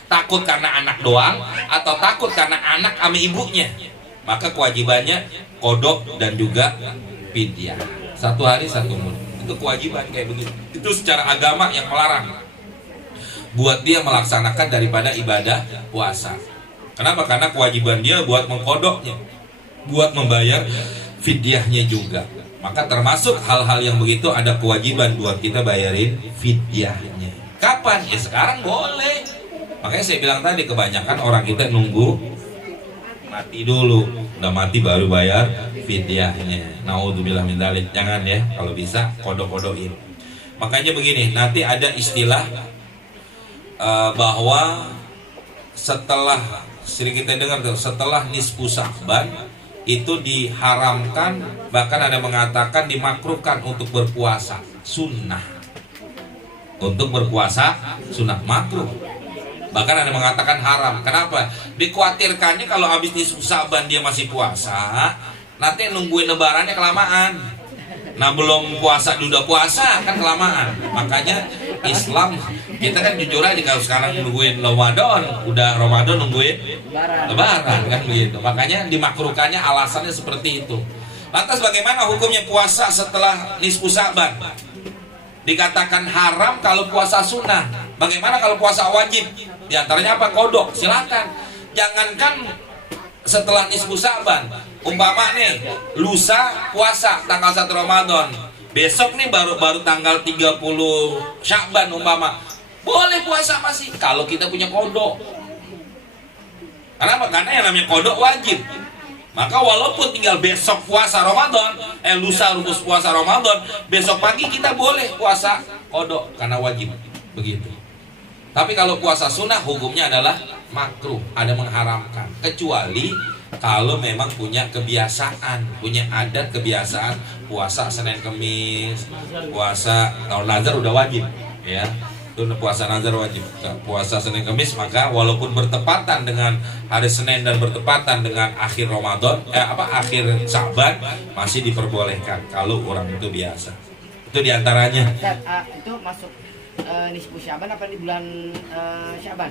Takut karena anak doang atau takut karena anak sama ibunya, maka kewajibannya qadha dan juga fidyah. 1 hari 1 mud. Itu kewajiban kayak begitu. Itu secara agama yang melarang buat dia melaksanakan daripada ibadah puasa. Kenapa? Karena kewajiban dia buat mengqadhanya, buat membayar fidyahnya juga. Maka termasuk hal-hal yang begitu ada kewajiban buat kita bayarin fidyahnya. Kapan? Ya sekarang boleh. Makanya saya bilang tadi, kebanyakan orang kita nunggu mati dulu, udah mati baru bayar fidyahnya. Naudzubillah min dzalik. Jangan ya, kalau bisa qadha-qadhain. Makanya begini, nanti ada istilah bahwa setelah sering kita dengar tuh, setelah nisfu Sya'ban itu diharamkan, bahkan ada mengatakan dimakruhkan untuk berpuasa sunnah. Untuk berpuasa sunnah makruh. Bahkan ada mengatakan haram. Kenapa? Dikhawatirkannya kalau habis nisfu Sya'ban dia masih puasa, nanti nungguin lebarannya kelamaan. Nah belum puasa udah puasa kan kelamaan. Makanya Islam kita kan jujur aja, kalau sekarang nungguin Ramadan, udah Ramadan nungguin lebaran kan begitu. Makanya dimakruhkannya alasannya seperti itu. Lantas bagaimana hukumnya puasa setelah nisfu Sya'ban? Dikatakan haram kalau puasa sunnah. Bagaimana kalau puasa wajib? Di antaranya apa? Qadha. Silakan. Jangankan setelah nisfu Sya'ban, umpama nih lusa puasa tanggal 1 Ramadan, besok nih baru tanggal 30 Sya'ban umpama, boleh puasa masih kalau kita punya qadha. Kenapa? Karena yang namanya qadha wajib. Maka walaupun tinggal besok puasa Ramadan, lusa rumus puasa Ramadan, besok pagi kita boleh puasa qadha karena wajib. Begitu. Tapi kalau puasa sunnah hukumnya adalah makruh, ada mengharamkan. Kecuali kalau memang punya kebiasaan, punya adat kebiasaan puasa Senin Kemis, puasa tahun nazar udah wajib, ya. Itu puasa nazar wajib. Puasa Senin Kemis maka walaupun bertepatan dengan hari Senin dan bertepatan dengan akhir Ramadan, akhir Sya'ban masih diperbolehkan kalau orang itu biasa. Itu diantaranya. Itu masuk nisfu Sya'ban apa di bulan Sya'ban?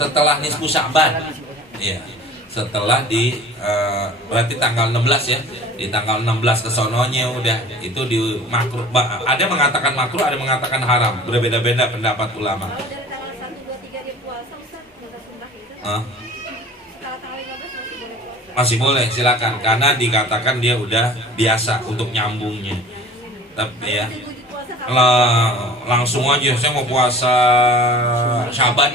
Setelah nisfu Sya'ban. Iya. Setelah berarti tanggal 16 ya. Di tanggal 16 kesononya udah itu di makruh. Ada mengatakan makruh, ada mengatakan haram. Berbeda-beda pendapat ulama. Kalau dari tanggal 1, 2, 3 dia puasa, Ustaz, nggak sunnah gitu. Kalau tanggal 15 masih boleh puasa. Masih boleh, silakan. Karena dikatakan dia udah biasa untuk nyambungnya. Tapi ya langsung aja saya mau puasa Sya'ban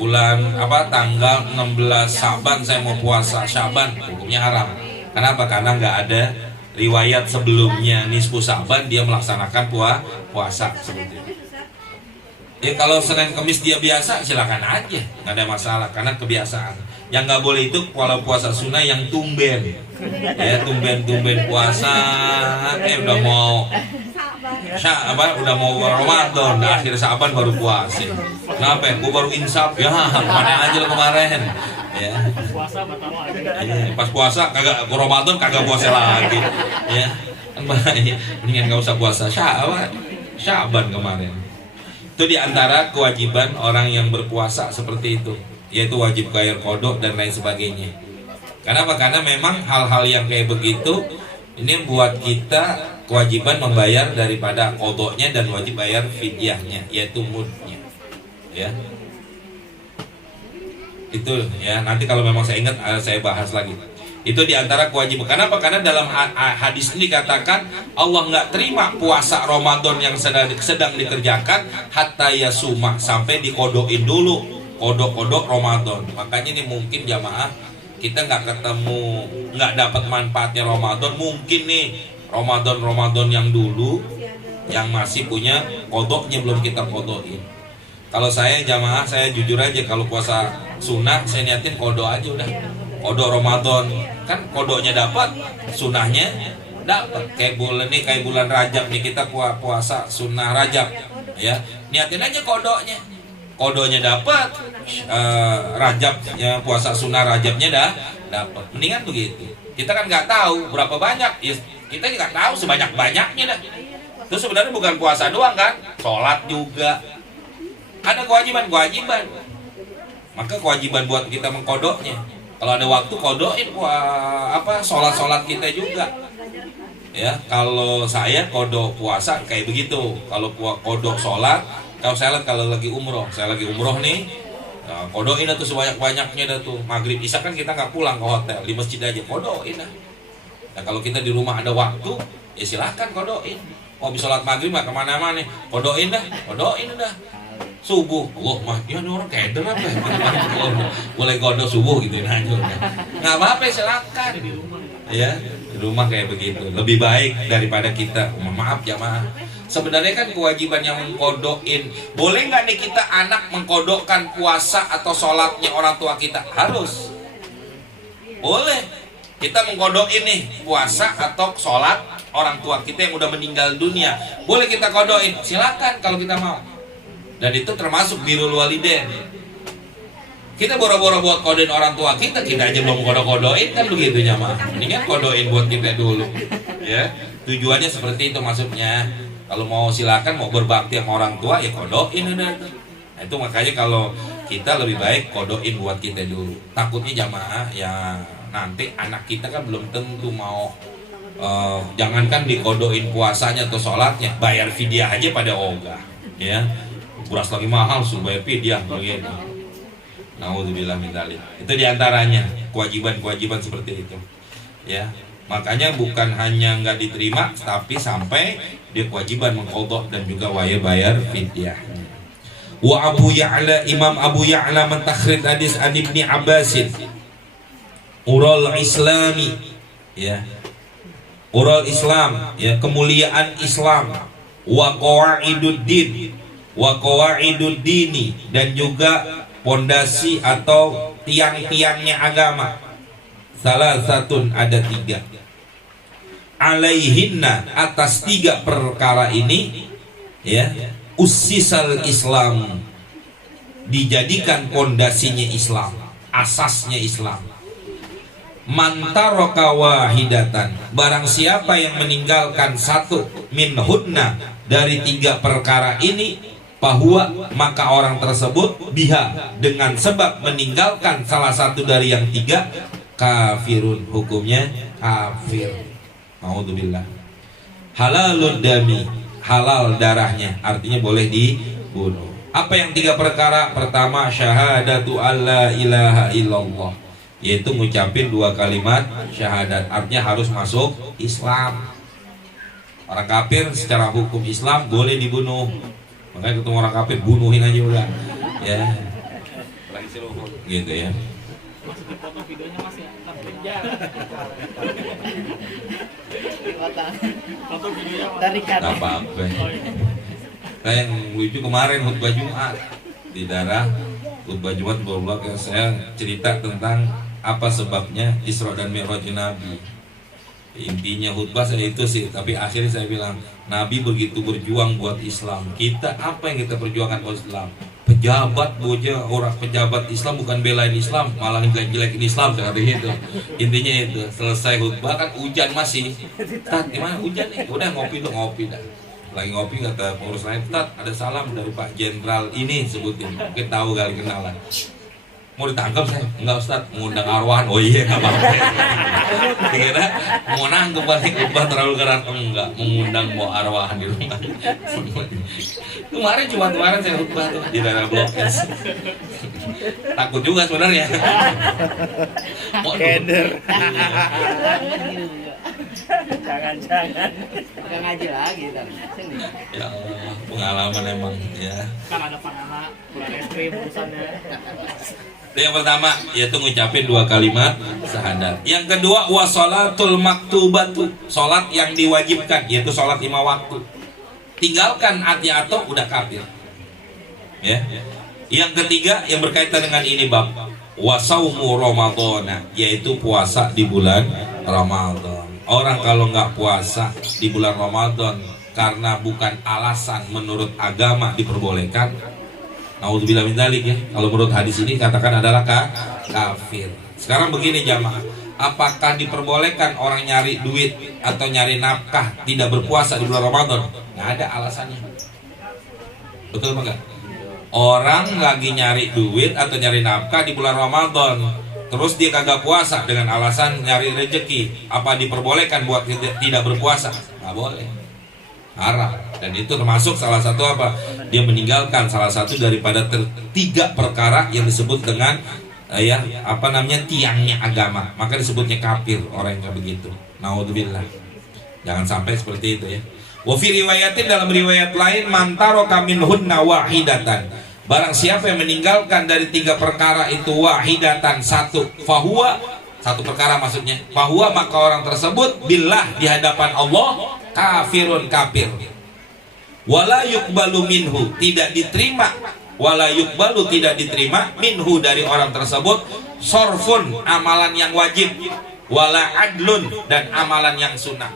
bulan tanggal 16 Sya'ban saya mau puasa Sya'ban, hukumnya haram. Kenapa? Karena nggak ada riwayat sebelumnya nisfu Sya'ban dia melaksanakan puasa seperti itu. Ya kalau Senin Kemis dia biasa silakan aja, nggak ada masalah karena kebiasaan. Yang nggak boleh itu kalau puasa sunnah yang tumben, ya tumben puasa, udah mau Udah mau Ramadan, akhir Syaban baru puasa. Kenapa? Gue baru insaf ya, mana aja lo kemarin. Ya. Puasa batal lagi. Pas puasa kagak Ramadan kagak puasa lagi. Ya. Kan bahaya. Mendingan enggak usah puasa Syaban kemarin. Itu diantara kewajiban orang yang berpuasa seperti itu, yaitu wajib bayar qada dan lain sebagainya. Kenapa? Karena memang hal-hal yang kayak begitu ini buat kita kewajiban membayar daripada qadanya dan wajib bayar fidyahnya, yaitu mudnya. Ya. Itu ya, nanti kalau memang saya ingat saya bahas lagi. Itu diantara kewajiban. Kenapa? Karena dalam hadis ini dikatakan Allah nggak terima puasa Ramadan yang sedang dikerjakan hatta yasuma, sampai dikodokin dulu kodok Ramadan. Makanya ini mungkin jamaah kita nggak ketemu, nggak dapat manfaatnya Ramadan. Mungkin nih Ramadan yang dulu yang masih punya kodoknya belum kita kodokin. Kalau saya jamaah, saya jujur aja, kalau puasa sunnah saya niatin kodok aja udah. Kodok Ramadan kan kodoknya dapat, sunnahnya dapat. Kayak bulan Rajab nih, kita puasa sunnah Rajab ya, niatin aja kodoknya dapat, Rajab ya, puasa sunnah Rajabnya dapat. Mendingan begitu. Kita kan nggak tahu berapa banyak ya, kita nggak tahu sebanyak-banyaknya dah. Terus sebenarnya bukan puasa doang kan, sholat juga ada kewajiban. Maka kewajiban buat kita mengkodoknya. Kalau ada waktu kodokin sholat kita juga. Ya, kalau saya kodok puasa kayak begitu. Kalau kodok sholat, kalau lagi umroh, nih, nah, kodokin tuh sebanyak-banyaknya dah tuh. Maghrib Isya kan kita nggak pulang ke hotel, di masjid aja kodokin dah. Nah, kalau kita di rumah ada waktu, ya silahkan kodokin. Mau bisa sholat maghrib mah kemana-mana, kodokin dah. Subuh, mah ya orang keder apa ya? Mulai kodok subuh gitu aja udah. Nggak apa-apa, silakan. Ya, di rumah kayak begitu. Lebih baik daripada kita. Maaf jamaah. Sebenarnya kan kewajiban yang mengkodokin. Boleh nggak nih kita anak mengkodokkan puasa atau sholatnya orang tua kita? Harus. Boleh. Kita mengkodokin nih puasa atau sholat orang tua kita yang udah meninggal dunia. Boleh kita kodokin. Silakan kalau kita mau. Dan itu termasuk birrul walidain. Kita boro-boro buat kodoin orang tua kita aja belum kodoin kan begitu jamaah. Mendingan kodoin buat kita dulu. Ya, tujuannya seperti itu maksudnya. Kalau mau silakan, mau berbakti sama orang tua ya kodoin udah. Nah, itu makanya kalau kita lebih baik kodoin buat kita dulu. Takutnya jamaah ya nanti anak kita kan belum tentu mau. Jangankan dikodoin puasanya atau sholatnya, bayar fidyah aja pada ogah. Ya. Beras lagi mahal, suruh bayar fidyah begitu. Nauzubillah min dzalik. Itu diantaranya kewajiban seperti itu. Ya, makanya bukan hanya nggak diterima, tapi sampai dia kewajiban mengqadha dan juga wajib bayar fidyahnya. Wa Imam Abu Ya'la mentakhrij hadis an Ibni Abbasin. Ural Islami, ya. Ural Islam, ya, kemuliaan Islam. Wa qawaidud din. Wa qawaidud dini, dan juga pondasi atau tiang-tiangnya agama. Salah satun, ada 3. Alaihinna, atas 3 perkara ini, ya, ussisal Islam, dijadikan pondasinya Islam, asasnya Islam. Man taraka wahidatan, barang siapa yang meninggalkan satu minhunna, dari 3 perkara ini, bahwa maka orang tersebut biha, dengan sebab meninggalkan salah satu dari yang 3, kafirun, hukumnya kafir. A'udzubillah. Halalud dami, halal darahnya, artinya boleh dibunuh. Apa yang 3 perkara? Pertama, syahadatu alla ilaha illallah, yaitu ngucapin 2 kalimat syahadat, artinya harus masuk Islam. Orang kafir secara hukum Islam boleh dibunuh. Makanya ketemu orang kafir, bunuhin aja udah. Ya. Lagi seluruh gitu ya. Masih foto videonya masih kerja. Foto videonya dari kan. Apa-apa. Kayak yang lucu kemarin khutbah Jumat di daerah khutbah Jumat saya cerita tentang apa sebabnya Isra dan Mi'raj Nabi. Intinya khutbah saya itu sih, tapi akhirnya saya bilang Nabi begitu berjuang buat Islam. Kita apa yang kita perjuangkan buat Islam? Pejabat boja, orang pejabat Islam bukan belain Islam, malah jelek-jelekin Islam seperti itu. Intinya itu. Selesai khutbah kan hujan masih. Tat, gimana hujan nih? Udah ngopi dah. Lagi ngopi kata pengurus lain, Tat, ada salam dari Pak Jenderal ini sebutin. Mungkin tahu kali kenalan. Mau ditangkap saya? Enggak Ustaz, mengundang arwah. Oh iya, enggak apa-apa. Kira mau nangkep balik khutbah terlalu keras. Enggak, mengundang mau arwahan di rumah. Kemarin saya khutbah tuh di daerah Blok S. Takut juga sebenarnya. Mau keder. Jangan-jangan Gak ngaji lagi ntar. Sini. Ya Allah, pengalaman emang ya. kan ada panama pulang es krim urusannya. Yang pertama yaitu ngucapin 2 kalimat syahadat. Yang kedua wasolatul maktubatu, salat yang diwajibkan yaitu salat 5 waktu. Tinggalkan ati-ato udah kafir. Ya. Yang ketiga yang berkaitan dengan ini bab wasaumu ramadhana, yaitu puasa di bulan Ramadan. Orang kalau nggak puasa di bulan Ramadan karena bukan alasan menurut agama diperbolehkan, naudzubillah min dzalik ya. Kalau menurut hadis ini katakan adalah kafir. Sekarang begini jamaah, apakah diperbolehkan orang nyari duit atau nyari nafkah tidak berpuasa di bulan Ramadan? Nggak ada alasannya. Betul apa enggak? Orang lagi nyari duit atau nyari nafkah di bulan Ramadan, terus dia kagak puasa dengan alasan nyari rezeki, apa diperbolehkan buat tidak berpuasa? Nggak boleh, haram. Dan itu termasuk salah satu apa? Dia meninggalkan salah satu daripada 3 perkara yang disebut dengan tiangnya agama. Maka disebutnya kafir orang yang begitu. Naudzubillah. Jangan sampai seperti itu ya. Wa fi riwayatin, dalam riwayat lain, mantaroka minhunna wahidatan, barang siapa yang meninggalkan dari 3 perkara itu wahidatan, satu, fahuwa, satu perkara maksudnya, fahuwa, maka orang tersebut billah, di hadapan Allah, kafirun, kafir. Wala yuqbalu minhu, tidak diterima, wala yuqbalu, tidak diterima, minhu, dari orang tersebut, sorfun, amalan yang wajib, wala adlun, dan amalan yang sunnah.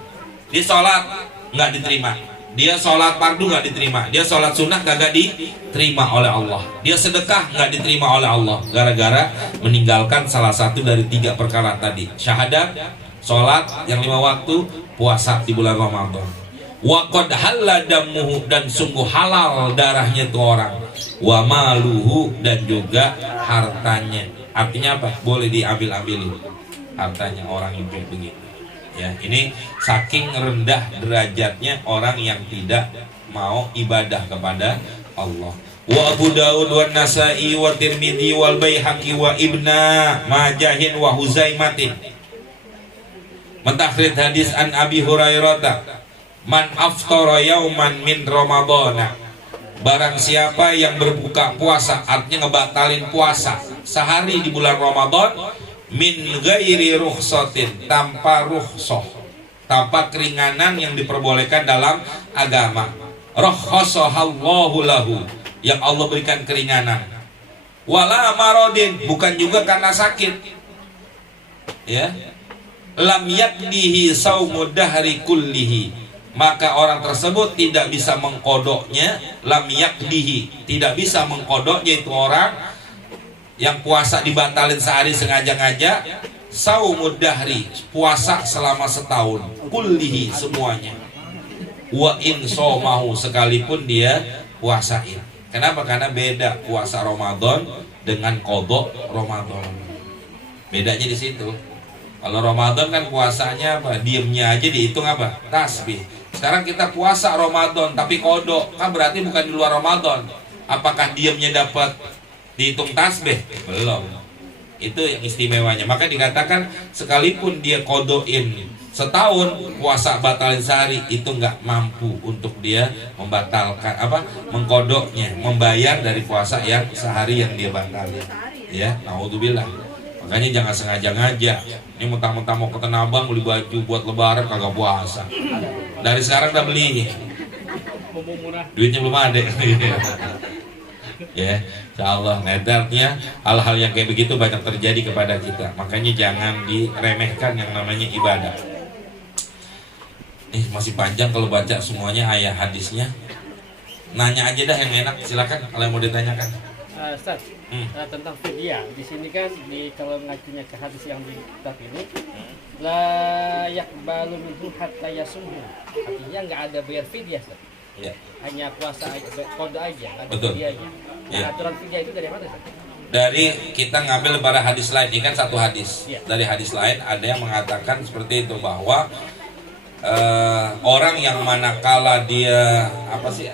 Dia sholat nggak diterima, dia sholat fardu nggak diterima, dia sholat sunnah kagak diterima oleh Allah, dia sedekah nggak diterima oleh Allah, gara-gara meninggalkan salah satu dari 3 perkara tadi, syahadat, sholat yang 5 waktu, puasa di bulan Ramadan. Wa qad halla damuhu, dan sungguh halal darahnya tuh orang, wa maluhu, dan juga hartanya. Artinya apa? Boleh diambil-ambilin hartanya orang yang kayak begitu. Ya, ini saking rendah derajatnya orang yang tidak mau ibadah kepada Allah. Wa Abu Daud wa Nasa'i wa Tirmidzi wal Baihaqi wa Ibnu Majahin wa Huzaimatin. Mentakhrid hadis an Abi Hurairah, man aftara yauman min Ramadana, barang siapa yang berbuka puasa, artinya ngebatalin puasa sehari di bulan Ramadan, min ghairi rukhsatin, tanpa rukhsah, tanpa keringanan yang diperbolehkan dalam agama. Rakhasahallahu lahu, yang Allah berikan keringanan. Wala maradin, bukan juga karena sakit. Ya. Lam yakdihi saumud dahri kullihi, maka orang tersebut tidak bisa mengkodoknya. Lam yakdihi, tidak bisa mengkodoknya itu orang yang puasa dibatalin sehari sengaja-ngaja, saumud dahri, puasa selama setahun, kullihi, semuanya. Wa in somahu, sekalipun dia puasain. Kenapa? Karena beda puasa Ramadan dengan kodok Ramadan. Bedanya di situ. Kalau Ramadan kan puasanya apa? Diemnya aja dihitung apa? Tasbih. Sekarang kita puasa Ramadan tapi kodok, kan berarti bukan di luar Ramadan. Apakah diemnya dapat dihitung tasbih? Belum. Itu yang istimewanya. Maka dikatakan sekalipun dia kodoin setahun, puasa batalin sehari, itu nggak mampu untuk dia membatalkan mengkodoknya, membayar dari puasa yang sehari yang dia batalin. Ya, naudzubillah. Makanya jangan sengaja ngajak. Ini mentang-mentang mau ke Tanah Abang beli baju buat lebaran kagak puasa. Dari sekarang udah beli. Duitnya belum ada. Ya, insyaallah. Nedarnya hal-hal yang kayak begitu banyak terjadi kepada kita. Makanya jangan diremehkan yang namanya ibadah. Masih panjang kalau baca semuanya ayat hadisnya. Nanya aja dah yang enak, silakan kalau yang mau ditanyakan. Ustaz, tentang fidyah di sini kan kalau ngacunya ke hadis yang di kitab ini la yaqbalu minhu hatta yasumhu. Artinya nggak ada bayar fidyah, Ustaz. Ya. Hanya puasa aja, kode aja, ada Betul. fidyahnya. Nah, Ya. aturan fidyah itu dari mana, Ustaz? Dari kita ngambil pada hadis lain, ini kan satu hadis. Ya. Dari hadis lain ada yang mengatakan seperti itu, bahwa orang yang manakala dia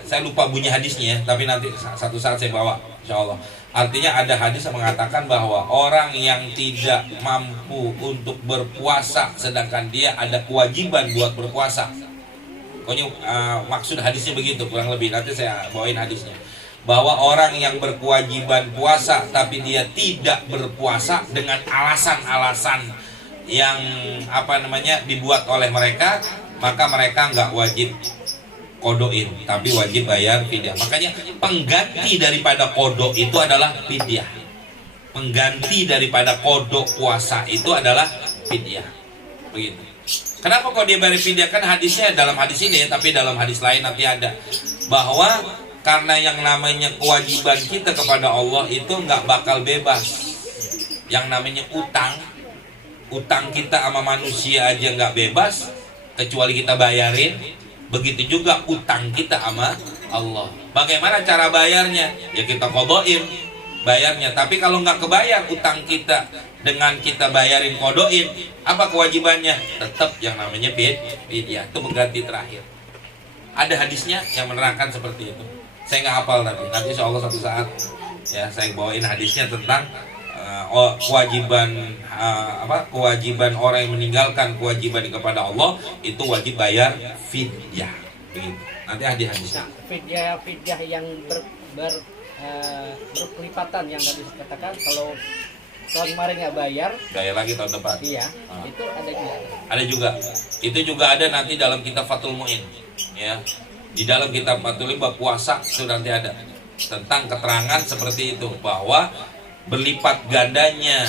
saya lupa bunyi hadisnya, tapi nanti satu saat saya bawa, insya Allah. Artinya ada hadis yang mengatakan bahwa orang yang tidak mampu untuk berpuasa sedangkan dia ada kewajiban buat berpuasa. Pokoknya maksud hadisnya begitu kurang lebih. Nanti saya bawain hadisnya. Bahwa orang yang berkewajiban puasa tapi dia tidak berpuasa dengan alasan-alasan yang dibuat oleh mereka, maka mereka nggak wajib kodoin, tapi wajib bayar fidyah. Makanya pengganti daripada kodok itu adalah fidyah. Pengganti daripada kodok puasa itu adalah fidyah. Begitu. Kenapa kok dia bayar fidyah? Kan hadisnya dalam hadis ini, tapi dalam hadis lain nanti ada bahwa karena yang namanya kewajiban kita kepada Allah itu nggak bakal bebas. Yang namanya utang kita sama manusia aja nggak bebas kecuali kita bayarin. Begitu juga utang kita sama Allah. Bagaimana cara bayarnya? Ya kita kodoin bayarnya. Tapi kalau nggak kebayar utang kita dengan kita bayarin kodoin, apa kewajibannya? Tetap yang namanya fidyah. Itu pengganti terakhir. Ada hadisnya yang menerangkan seperti itu. Saya nggak hafal tapi nanti insya Allah satu saat ya saya bawain hadisnya tentang kewajiban orang yang meninggalkan kewajiban kepada Allah itu wajib bayar fidyah. Begitu. Nanti ada hadisnya. Fidyah yang berkelipatan yang tadi dikatakan, kalau tahun kemarin nggak bayar lagi tahun depan. Iya, itu ada juga. Ada juga. Itu juga ada nanti dalam kitab Fathul Mu'in. Ya. Di dalam kitab Fathul Mu'in bab puasa itu nanti ada tentang keterangan seperti itu bahwa berlipat gandanya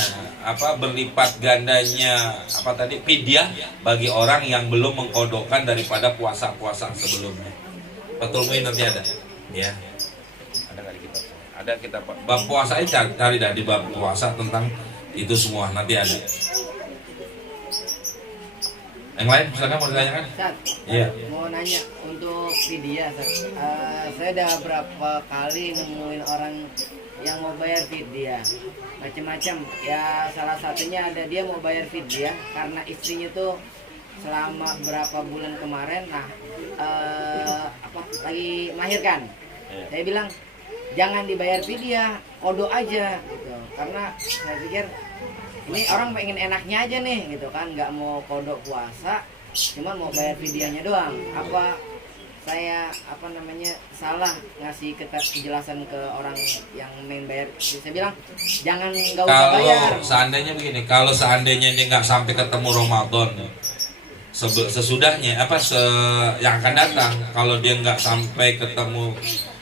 fidyah bagi orang yang belum mengkodokkan daripada puasa-puasa sebelumnya. Fathul Mu'in nanti ada. Ya. Ada nggak di kitab? Ada kitab bab puasa aja cari dah di bab puasa tentang itu semua nanti ada. Yang lain silakan mau ditanyakan? Ustaz, Iya. mau nanya untuk fidyah, Ustaz. Saya udah berapa kali nemuin orang yang mau bayar fidyah macam-macam. Ya salah satunya ada dia mau bayar fidyah karena istrinya tuh selama berapa bulan kemarin lagi melahirkan. Saya bilang jangan dibayar fidyah, kodo aja gitu. Karena saya pikir ini orang pengen enaknya aja nih gitu kan, nggak mau kodok puasa, cuman mau bayar fidyahnya doang. Apa saya salah ngasih kejelasan ke orang yang main bayar? Saya bilang jangan, nggak usah bayar. Kalau seandainya begini, kalau seandainya dia nggak sampai ketemu Ramadan sesudahnya yang akan datang, kalau dia nggak sampai ketemu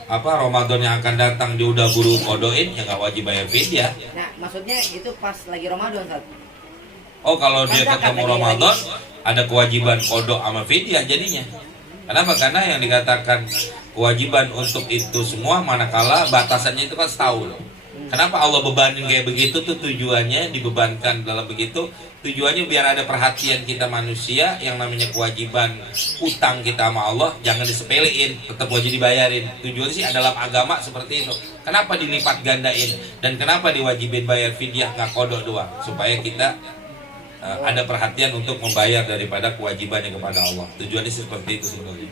Ramadan yang akan datang, dia udah buru kodoin, ya nggak wajib bayar fidyah. Nah maksudnya itu pas lagi Ramadan, Ustaz. Oh, kalau dia Kan ketemu lagi- Ramadan ada kewajiban kodok sama fidyah jadinya. Kenapa? Karena yang dikatakan kewajiban untuk itu semua manakala batasannya itu kan setahun. Kenapa Allah bebanin kayak begitu tuh tujuannya, dibebankan dalam begitu tujuannya biar ada perhatian kita manusia yang namanya kewajiban utang kita sama Allah jangan disepelein, tetap wajib dibayarin. Tujuannya sih dalam agama seperti itu. Kenapa dilipat gandain dan kenapa diwajibin bayar fidyah nggak kodok doang? Supaya kita ada perhatian untuk membayar daripada kewajibannya kepada Allah. Tujuannya sih seperti itu sebenarnya.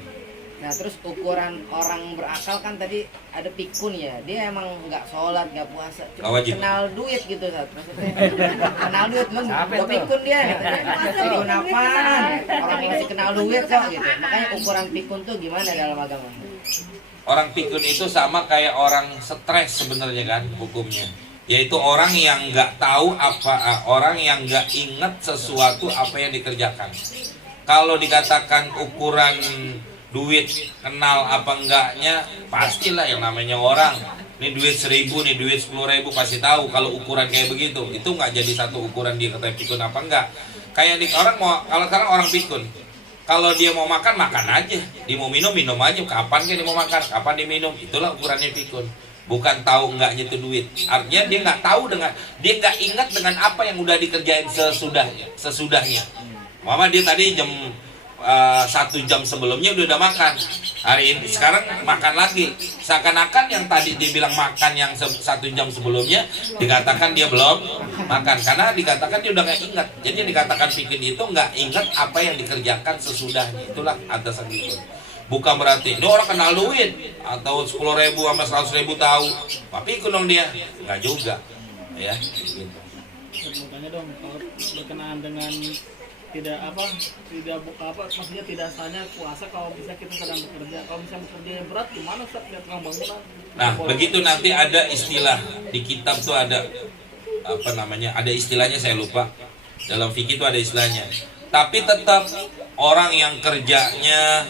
Nah terus ukuran orang berakal kan tadi ada pikun ya, dia emang nggak sholat nggak puasa, Nggak cuma wajib. kenal duit gitu, Ustaz. Maksudnya kenal duit, men Siapa gua itu? pikun dia katanya. Pikun apaan? Orang masih kenal duit kok gitu. Makanya ukuran pikun tuh gimana dalam agama? Orang pikun itu sama kayak orang stres sebenarnya kan hukumnya, yaitu orang yang nggak tahu orang yang nggak ingat sesuatu apa yang dikerjakan. Kalau dikatakan ukuran duit kenal apa enggaknya, pastilah yang namanya orang ini duit 1.000 nih duit 10.000 pasti tahu kalau ukuran kayak begitu. Itu nggak jadi satu ukuran dia kata pikun apa enggak. Kayak orang mau, kalau sekarang orang pikun Kalau dia mau makan, makan aja. Dia mau minum, minum aja. Kapan dia mau makan, kapan dia minum. Itulah ukurannya pikun. Bukan tahu enggaknya itu duit. Artinya dia nggak tahu dia nggak ingat dengan apa yang udah dikerjain sesudahnya. Mama dia tadi jam 1 jam sebelumnya udah makan. Hari ini sekarang makan lagi. Seakan-akan yang tadi dia bilang makan yang 1 jam sebelumnya dikatakan dia belum makan, karena dikatakan dia udah nggak ingat. Jadi yang dikatakan pikir itu nggak ingat apa yang dikerjakan sesudahnya. Itulah atasan pikir. Bukan berarti ini orang kenal duit atau 10.000 sama 100.000 tahu, tapi ikut dong dia. Nggak juga, ya. Gitu. Makanya dong kalau berkenaan dengan tidak maksudnya tidak sahnya puasa kalau bisa kita sedang bekerja. Kalau bisa bekerja yang berat gimana Ustaz? Lihat tukang bangunan. Nah, begitu nanti ada istilah di kitab tuh ada apa namanya? Ada istilahnya saya lupa. Dalam fikih itu ada istilahnya. Tapi tetap orang yang kerjanya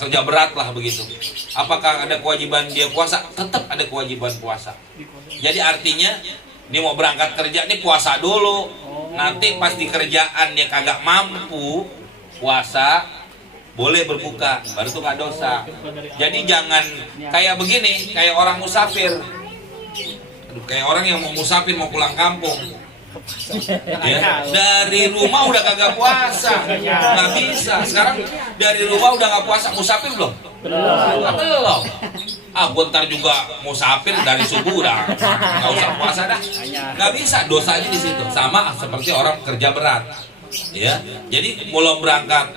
kerja berat lah begitu. Apakah ada kewajiban dia puasa? Tetap ada kewajiban puasa. Jadi artinya dia mau berangkat kerja nih puasa dulu. Nanti pas di kerjaan dia kagak mampu puasa, boleh berbuka, baru tuh nggak dosa. Jadi jangan kayak begini, kayak orang musafir. Kayak orang yang mau musafir mau pulang kampung. Ya, dari rumah udah kagak puasa, nggak bisa. Sekarang dari rumah udah nggak puasa, musafir belum? Belum. Ah, gue ntar juga musafir dari subuh udah nggak usah puasa dah. Nggak bisa, dosanya di situ. Sama seperti orang kerja berat. Ya, jadi mulai berangkat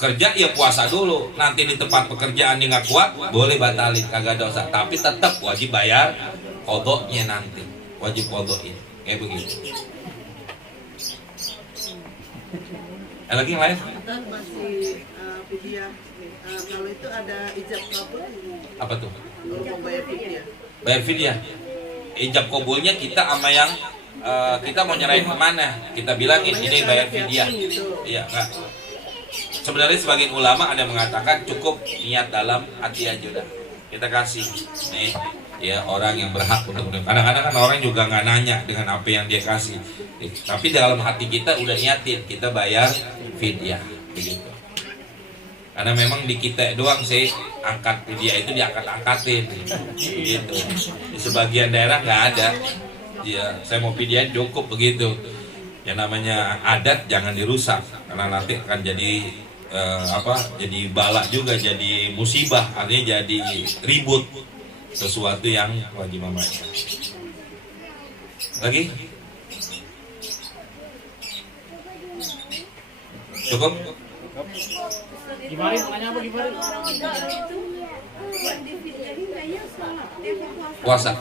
kerja ya puasa dulu. Nanti di tempat pekerjaan dia nggak kuat, boleh batalin, kagak dosa. Tapi tetap wajib bayar kodoknya nanti, wajib kodokin. Kayak begitu. Lagi yang lain? Ustaz masih fidyah. Kalau itu ada ijab kabul. Apa tuh? Kalau mau bayar fidyah. Bayar fidyah. Ijab kabulnya kita sama yang kita mau nyerahin kemana? Kita bilangin ini bayar fidyah. Iya, enggak. Sebenarnya sebagian ulama ada yang mengatakan cukup niat dalam hati aja udah. Kita kasih. Nih, ya orang yang berhak untuk kadang-kadang kan orang juga nggak nanya dengan apa yang dia kasih. Tapi dalam hati kita udah niatin kita bayar fidyah begitu. Karena memang di kita doang sih angkat fidyah itu diangkat-angkatin gitu. Di sebagian daerah nggak ada. Ya, saya mau fidyah cukup begitu. Yang namanya adat jangan dirusak karena nanti akan jadi jadi bala juga, jadi musibah, artinya jadi ribut sesuatu yang wajib membayar. Lagi? Cukup? Gimana? Tanya apa gimana? Puasa.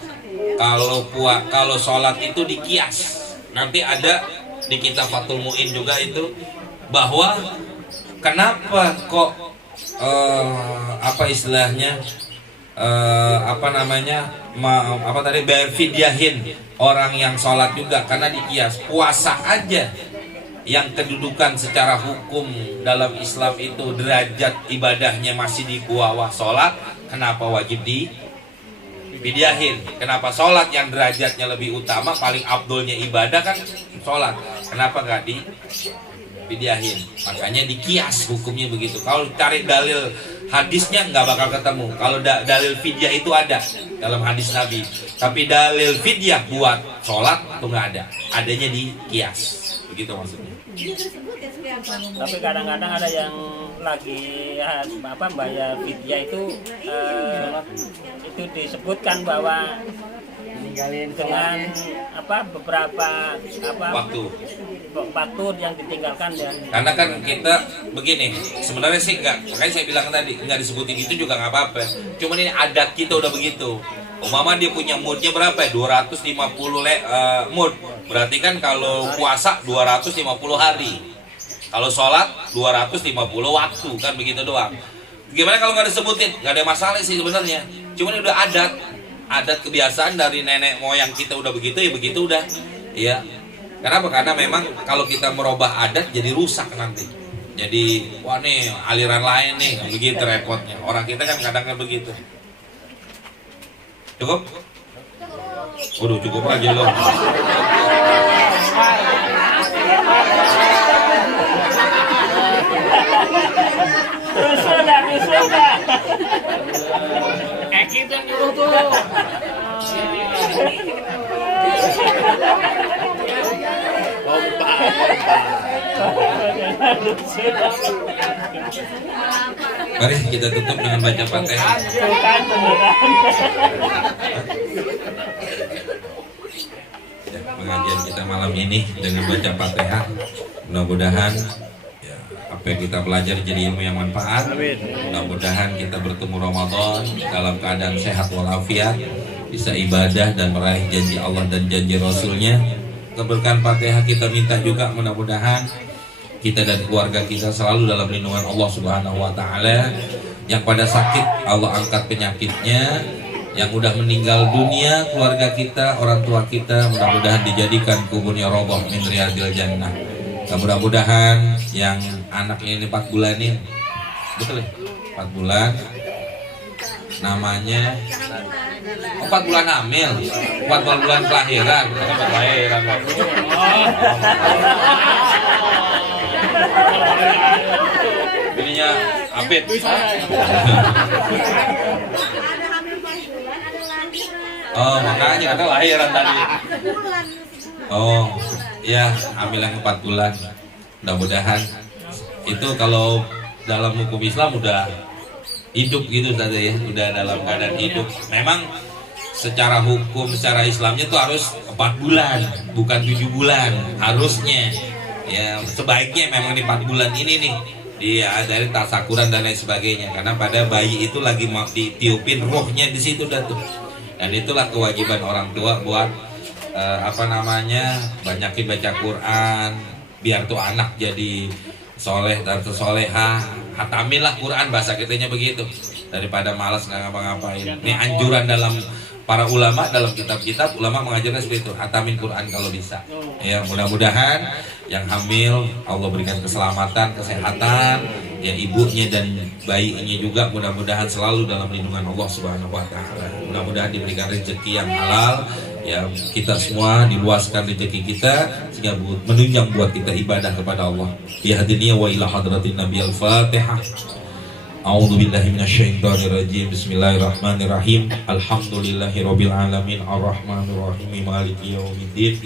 Kalau sholat itu dikias. Nanti ada di kitab Fathul Mu'in juga itu bahwa kenapa kok apa istilahnya bayar fidyahin orang yang sholat juga karena dikias. Puasa aja yang kedudukan secara hukum dalam Islam itu derajat ibadahnya masih di bawah sholat, kenapa wajib di fidyahin? Kenapa sholat yang derajatnya lebih utama, paling abdulnya ibadah kan sholat, kenapa nggak di fidyahin? Makanya dikias hukumnya begitu. Kalau cari dalil hadisnya nggak bakal ketemu. Kalau dalil fidyah itu ada dalam hadis Nabi, tapi dalil fidyah buat sholat itu nggak ada. Adanya di kias. Begitu maksudnya. Tapi kadang-kadang ada yang lagi bayar fidyah itu disebutkan bahwa dengan beberapa waktu yang ditinggalkan ya. Karena kan kita begini, sebenarnya sih enggak, makanya saya bilang tadi enggak disebutin itu juga nggak apa-apa. Cuman ini adat kita udah begitu. Umpama dia punya moodnya berapa ya? 250 mood. Berarti kan kalau puasa 250 hari. Kalau sholat 250 waktu, kan begitu doang. Gimana kalau nggak disebutin? Nggak ada masalah sih sebenarnya. Cuman udah adat kebiasaan dari nenek moyang kita udah begitu ya begitu udah. Iya. Kenapa? Karena memang kalau kita merubah adat jadi rusak nanti. Jadi wah nih aliran lain nih, begitu repotnya. Orang kita kan kadang-kadang begitu. Cukup? Waduh, cukup aja loh. Rusuh dah. Kita yang nyuruh tuh. Mari kita tutup dengan baca Fatihah. Ya, pengajian kita malam ini dengan baca Fatihah. Mudah-mudahan ya, apa yang kita pelajari jadi ilmu yang manfaat. Mudah-mudahan kita bertemu Ramadan dalam keadaan sehat walafiat, bisa ibadah dan meraih janji Allah dan janji Rasulnya. Keberkahan Fatihah kita minta juga mudah-mudahan kita dan keluarga kita selalu dalam lindungan Allah Subhanahu wa taala. Yang pada sakit Allah angkat penyakitnya, yang udah meninggal dunia keluarga kita, orang tua kita mudah-mudahan dijadikan kuburnya roboh min riyadil jannah. Mudah-mudahan yang anak ini 4 bulan ini, betul ya? 4 bulan namanya 4 bulan hamil, 4 bulan kelahiran. Ininya Apit. Oh, makanya ada lahiran tadi. Oh, ya, hamil yang 4 bulan. Mudah-mudahan itu kalau dalam hukum Islam udah hidup gitu saja ya, udah dalam keadaan hidup. Memang secara hukum, secara Islamnya itu harus 4 bulan, bukan 7 bulan harusnya. Ya, sebaiknya memang di 4 bulan ini nih diadain tasakuran dan lain sebagainya, karena pada bayi itu lagi mau ditiupin ruhnya di situ dah tuh. Dan itulah kewajiban orang tua buat banyakin baca Quran biar tuh anak jadi soleh dan tersolehah. Hatamilah Quran, bahasa kitanya begitu, daripada malas nggak ngapa-ngapain. Ini anjuran dalam para ulama, dalam kitab-kitab ulama mengajarkan seperti itu, hatamin Quran kalau bisa. Ya, mudah-mudahan yang hamil Allah berikan keselamatan, kesehatan, ya ibunya dan bayinya juga mudah-mudahan selalu dalam lindungan Allah Subhanahu wa taala. Mudah-mudahan diberikan rezeki yang halal, ya kita semua diluaskan rezeki kita sehingga menunjang buat kita ibadah kepada Allah. Ya hadiniya wa ila hadratin Nabi al-Fatihah. A'udzu billahi minasyaitonir rajim. Bismillahirrahmanirrahim. Alhamdulillahirabbil alamin arrahmanir rahim maliki yaumiddin.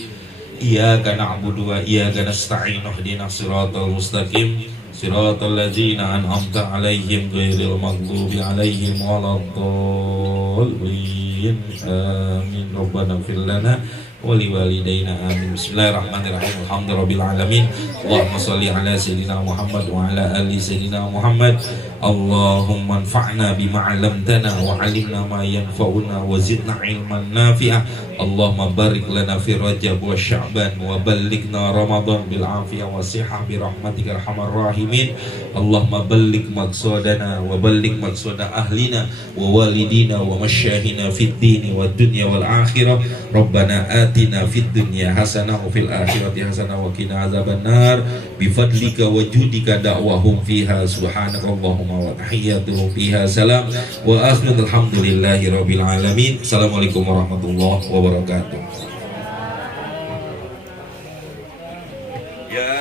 Iyyaka na'budu wa iyyaka nasta'in. Ihdinas siratal mustaqim. Siratal ladzina an'amta 'alaihim ghairil maghdubi 'alaihim waladdallin. Amin. Rabbana ighfir lana wa liwalidayna amin. Bismillahirrahmanirrahim. Alhamdulillahirabbil alamin. Allahumma shalli ala sayyidina Muhammad wa ala ali sayyidina Muhammad. Allahumma anfa'na bima 'allamtana wa 'allimna ma yanfa'una wa zidna 'ilman nafi'ah. Allahumma barik lana fi Rajab wa Sya'ban wa ballighna Ramadan bil afiyah wa sihah bi rahmatika arhamar rahimin. Allahumma balligh maqsadana wa balligh maqsada ahlina wa walidina wa masyayihina fid dini wad dunya wal akhirah. Rabbana atina fid dunya hasanah wa fil akhirati hasanah wa qina azabannar. Bi fadlika wa judika da'wahum fiha subhanakallahumma wa tahiyyatuhum fiha salam wa akhiru alhamdulillahi rabbil alamin. Assalamualaikum warahmatullahi wabarakatuh. Ya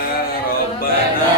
Rabbana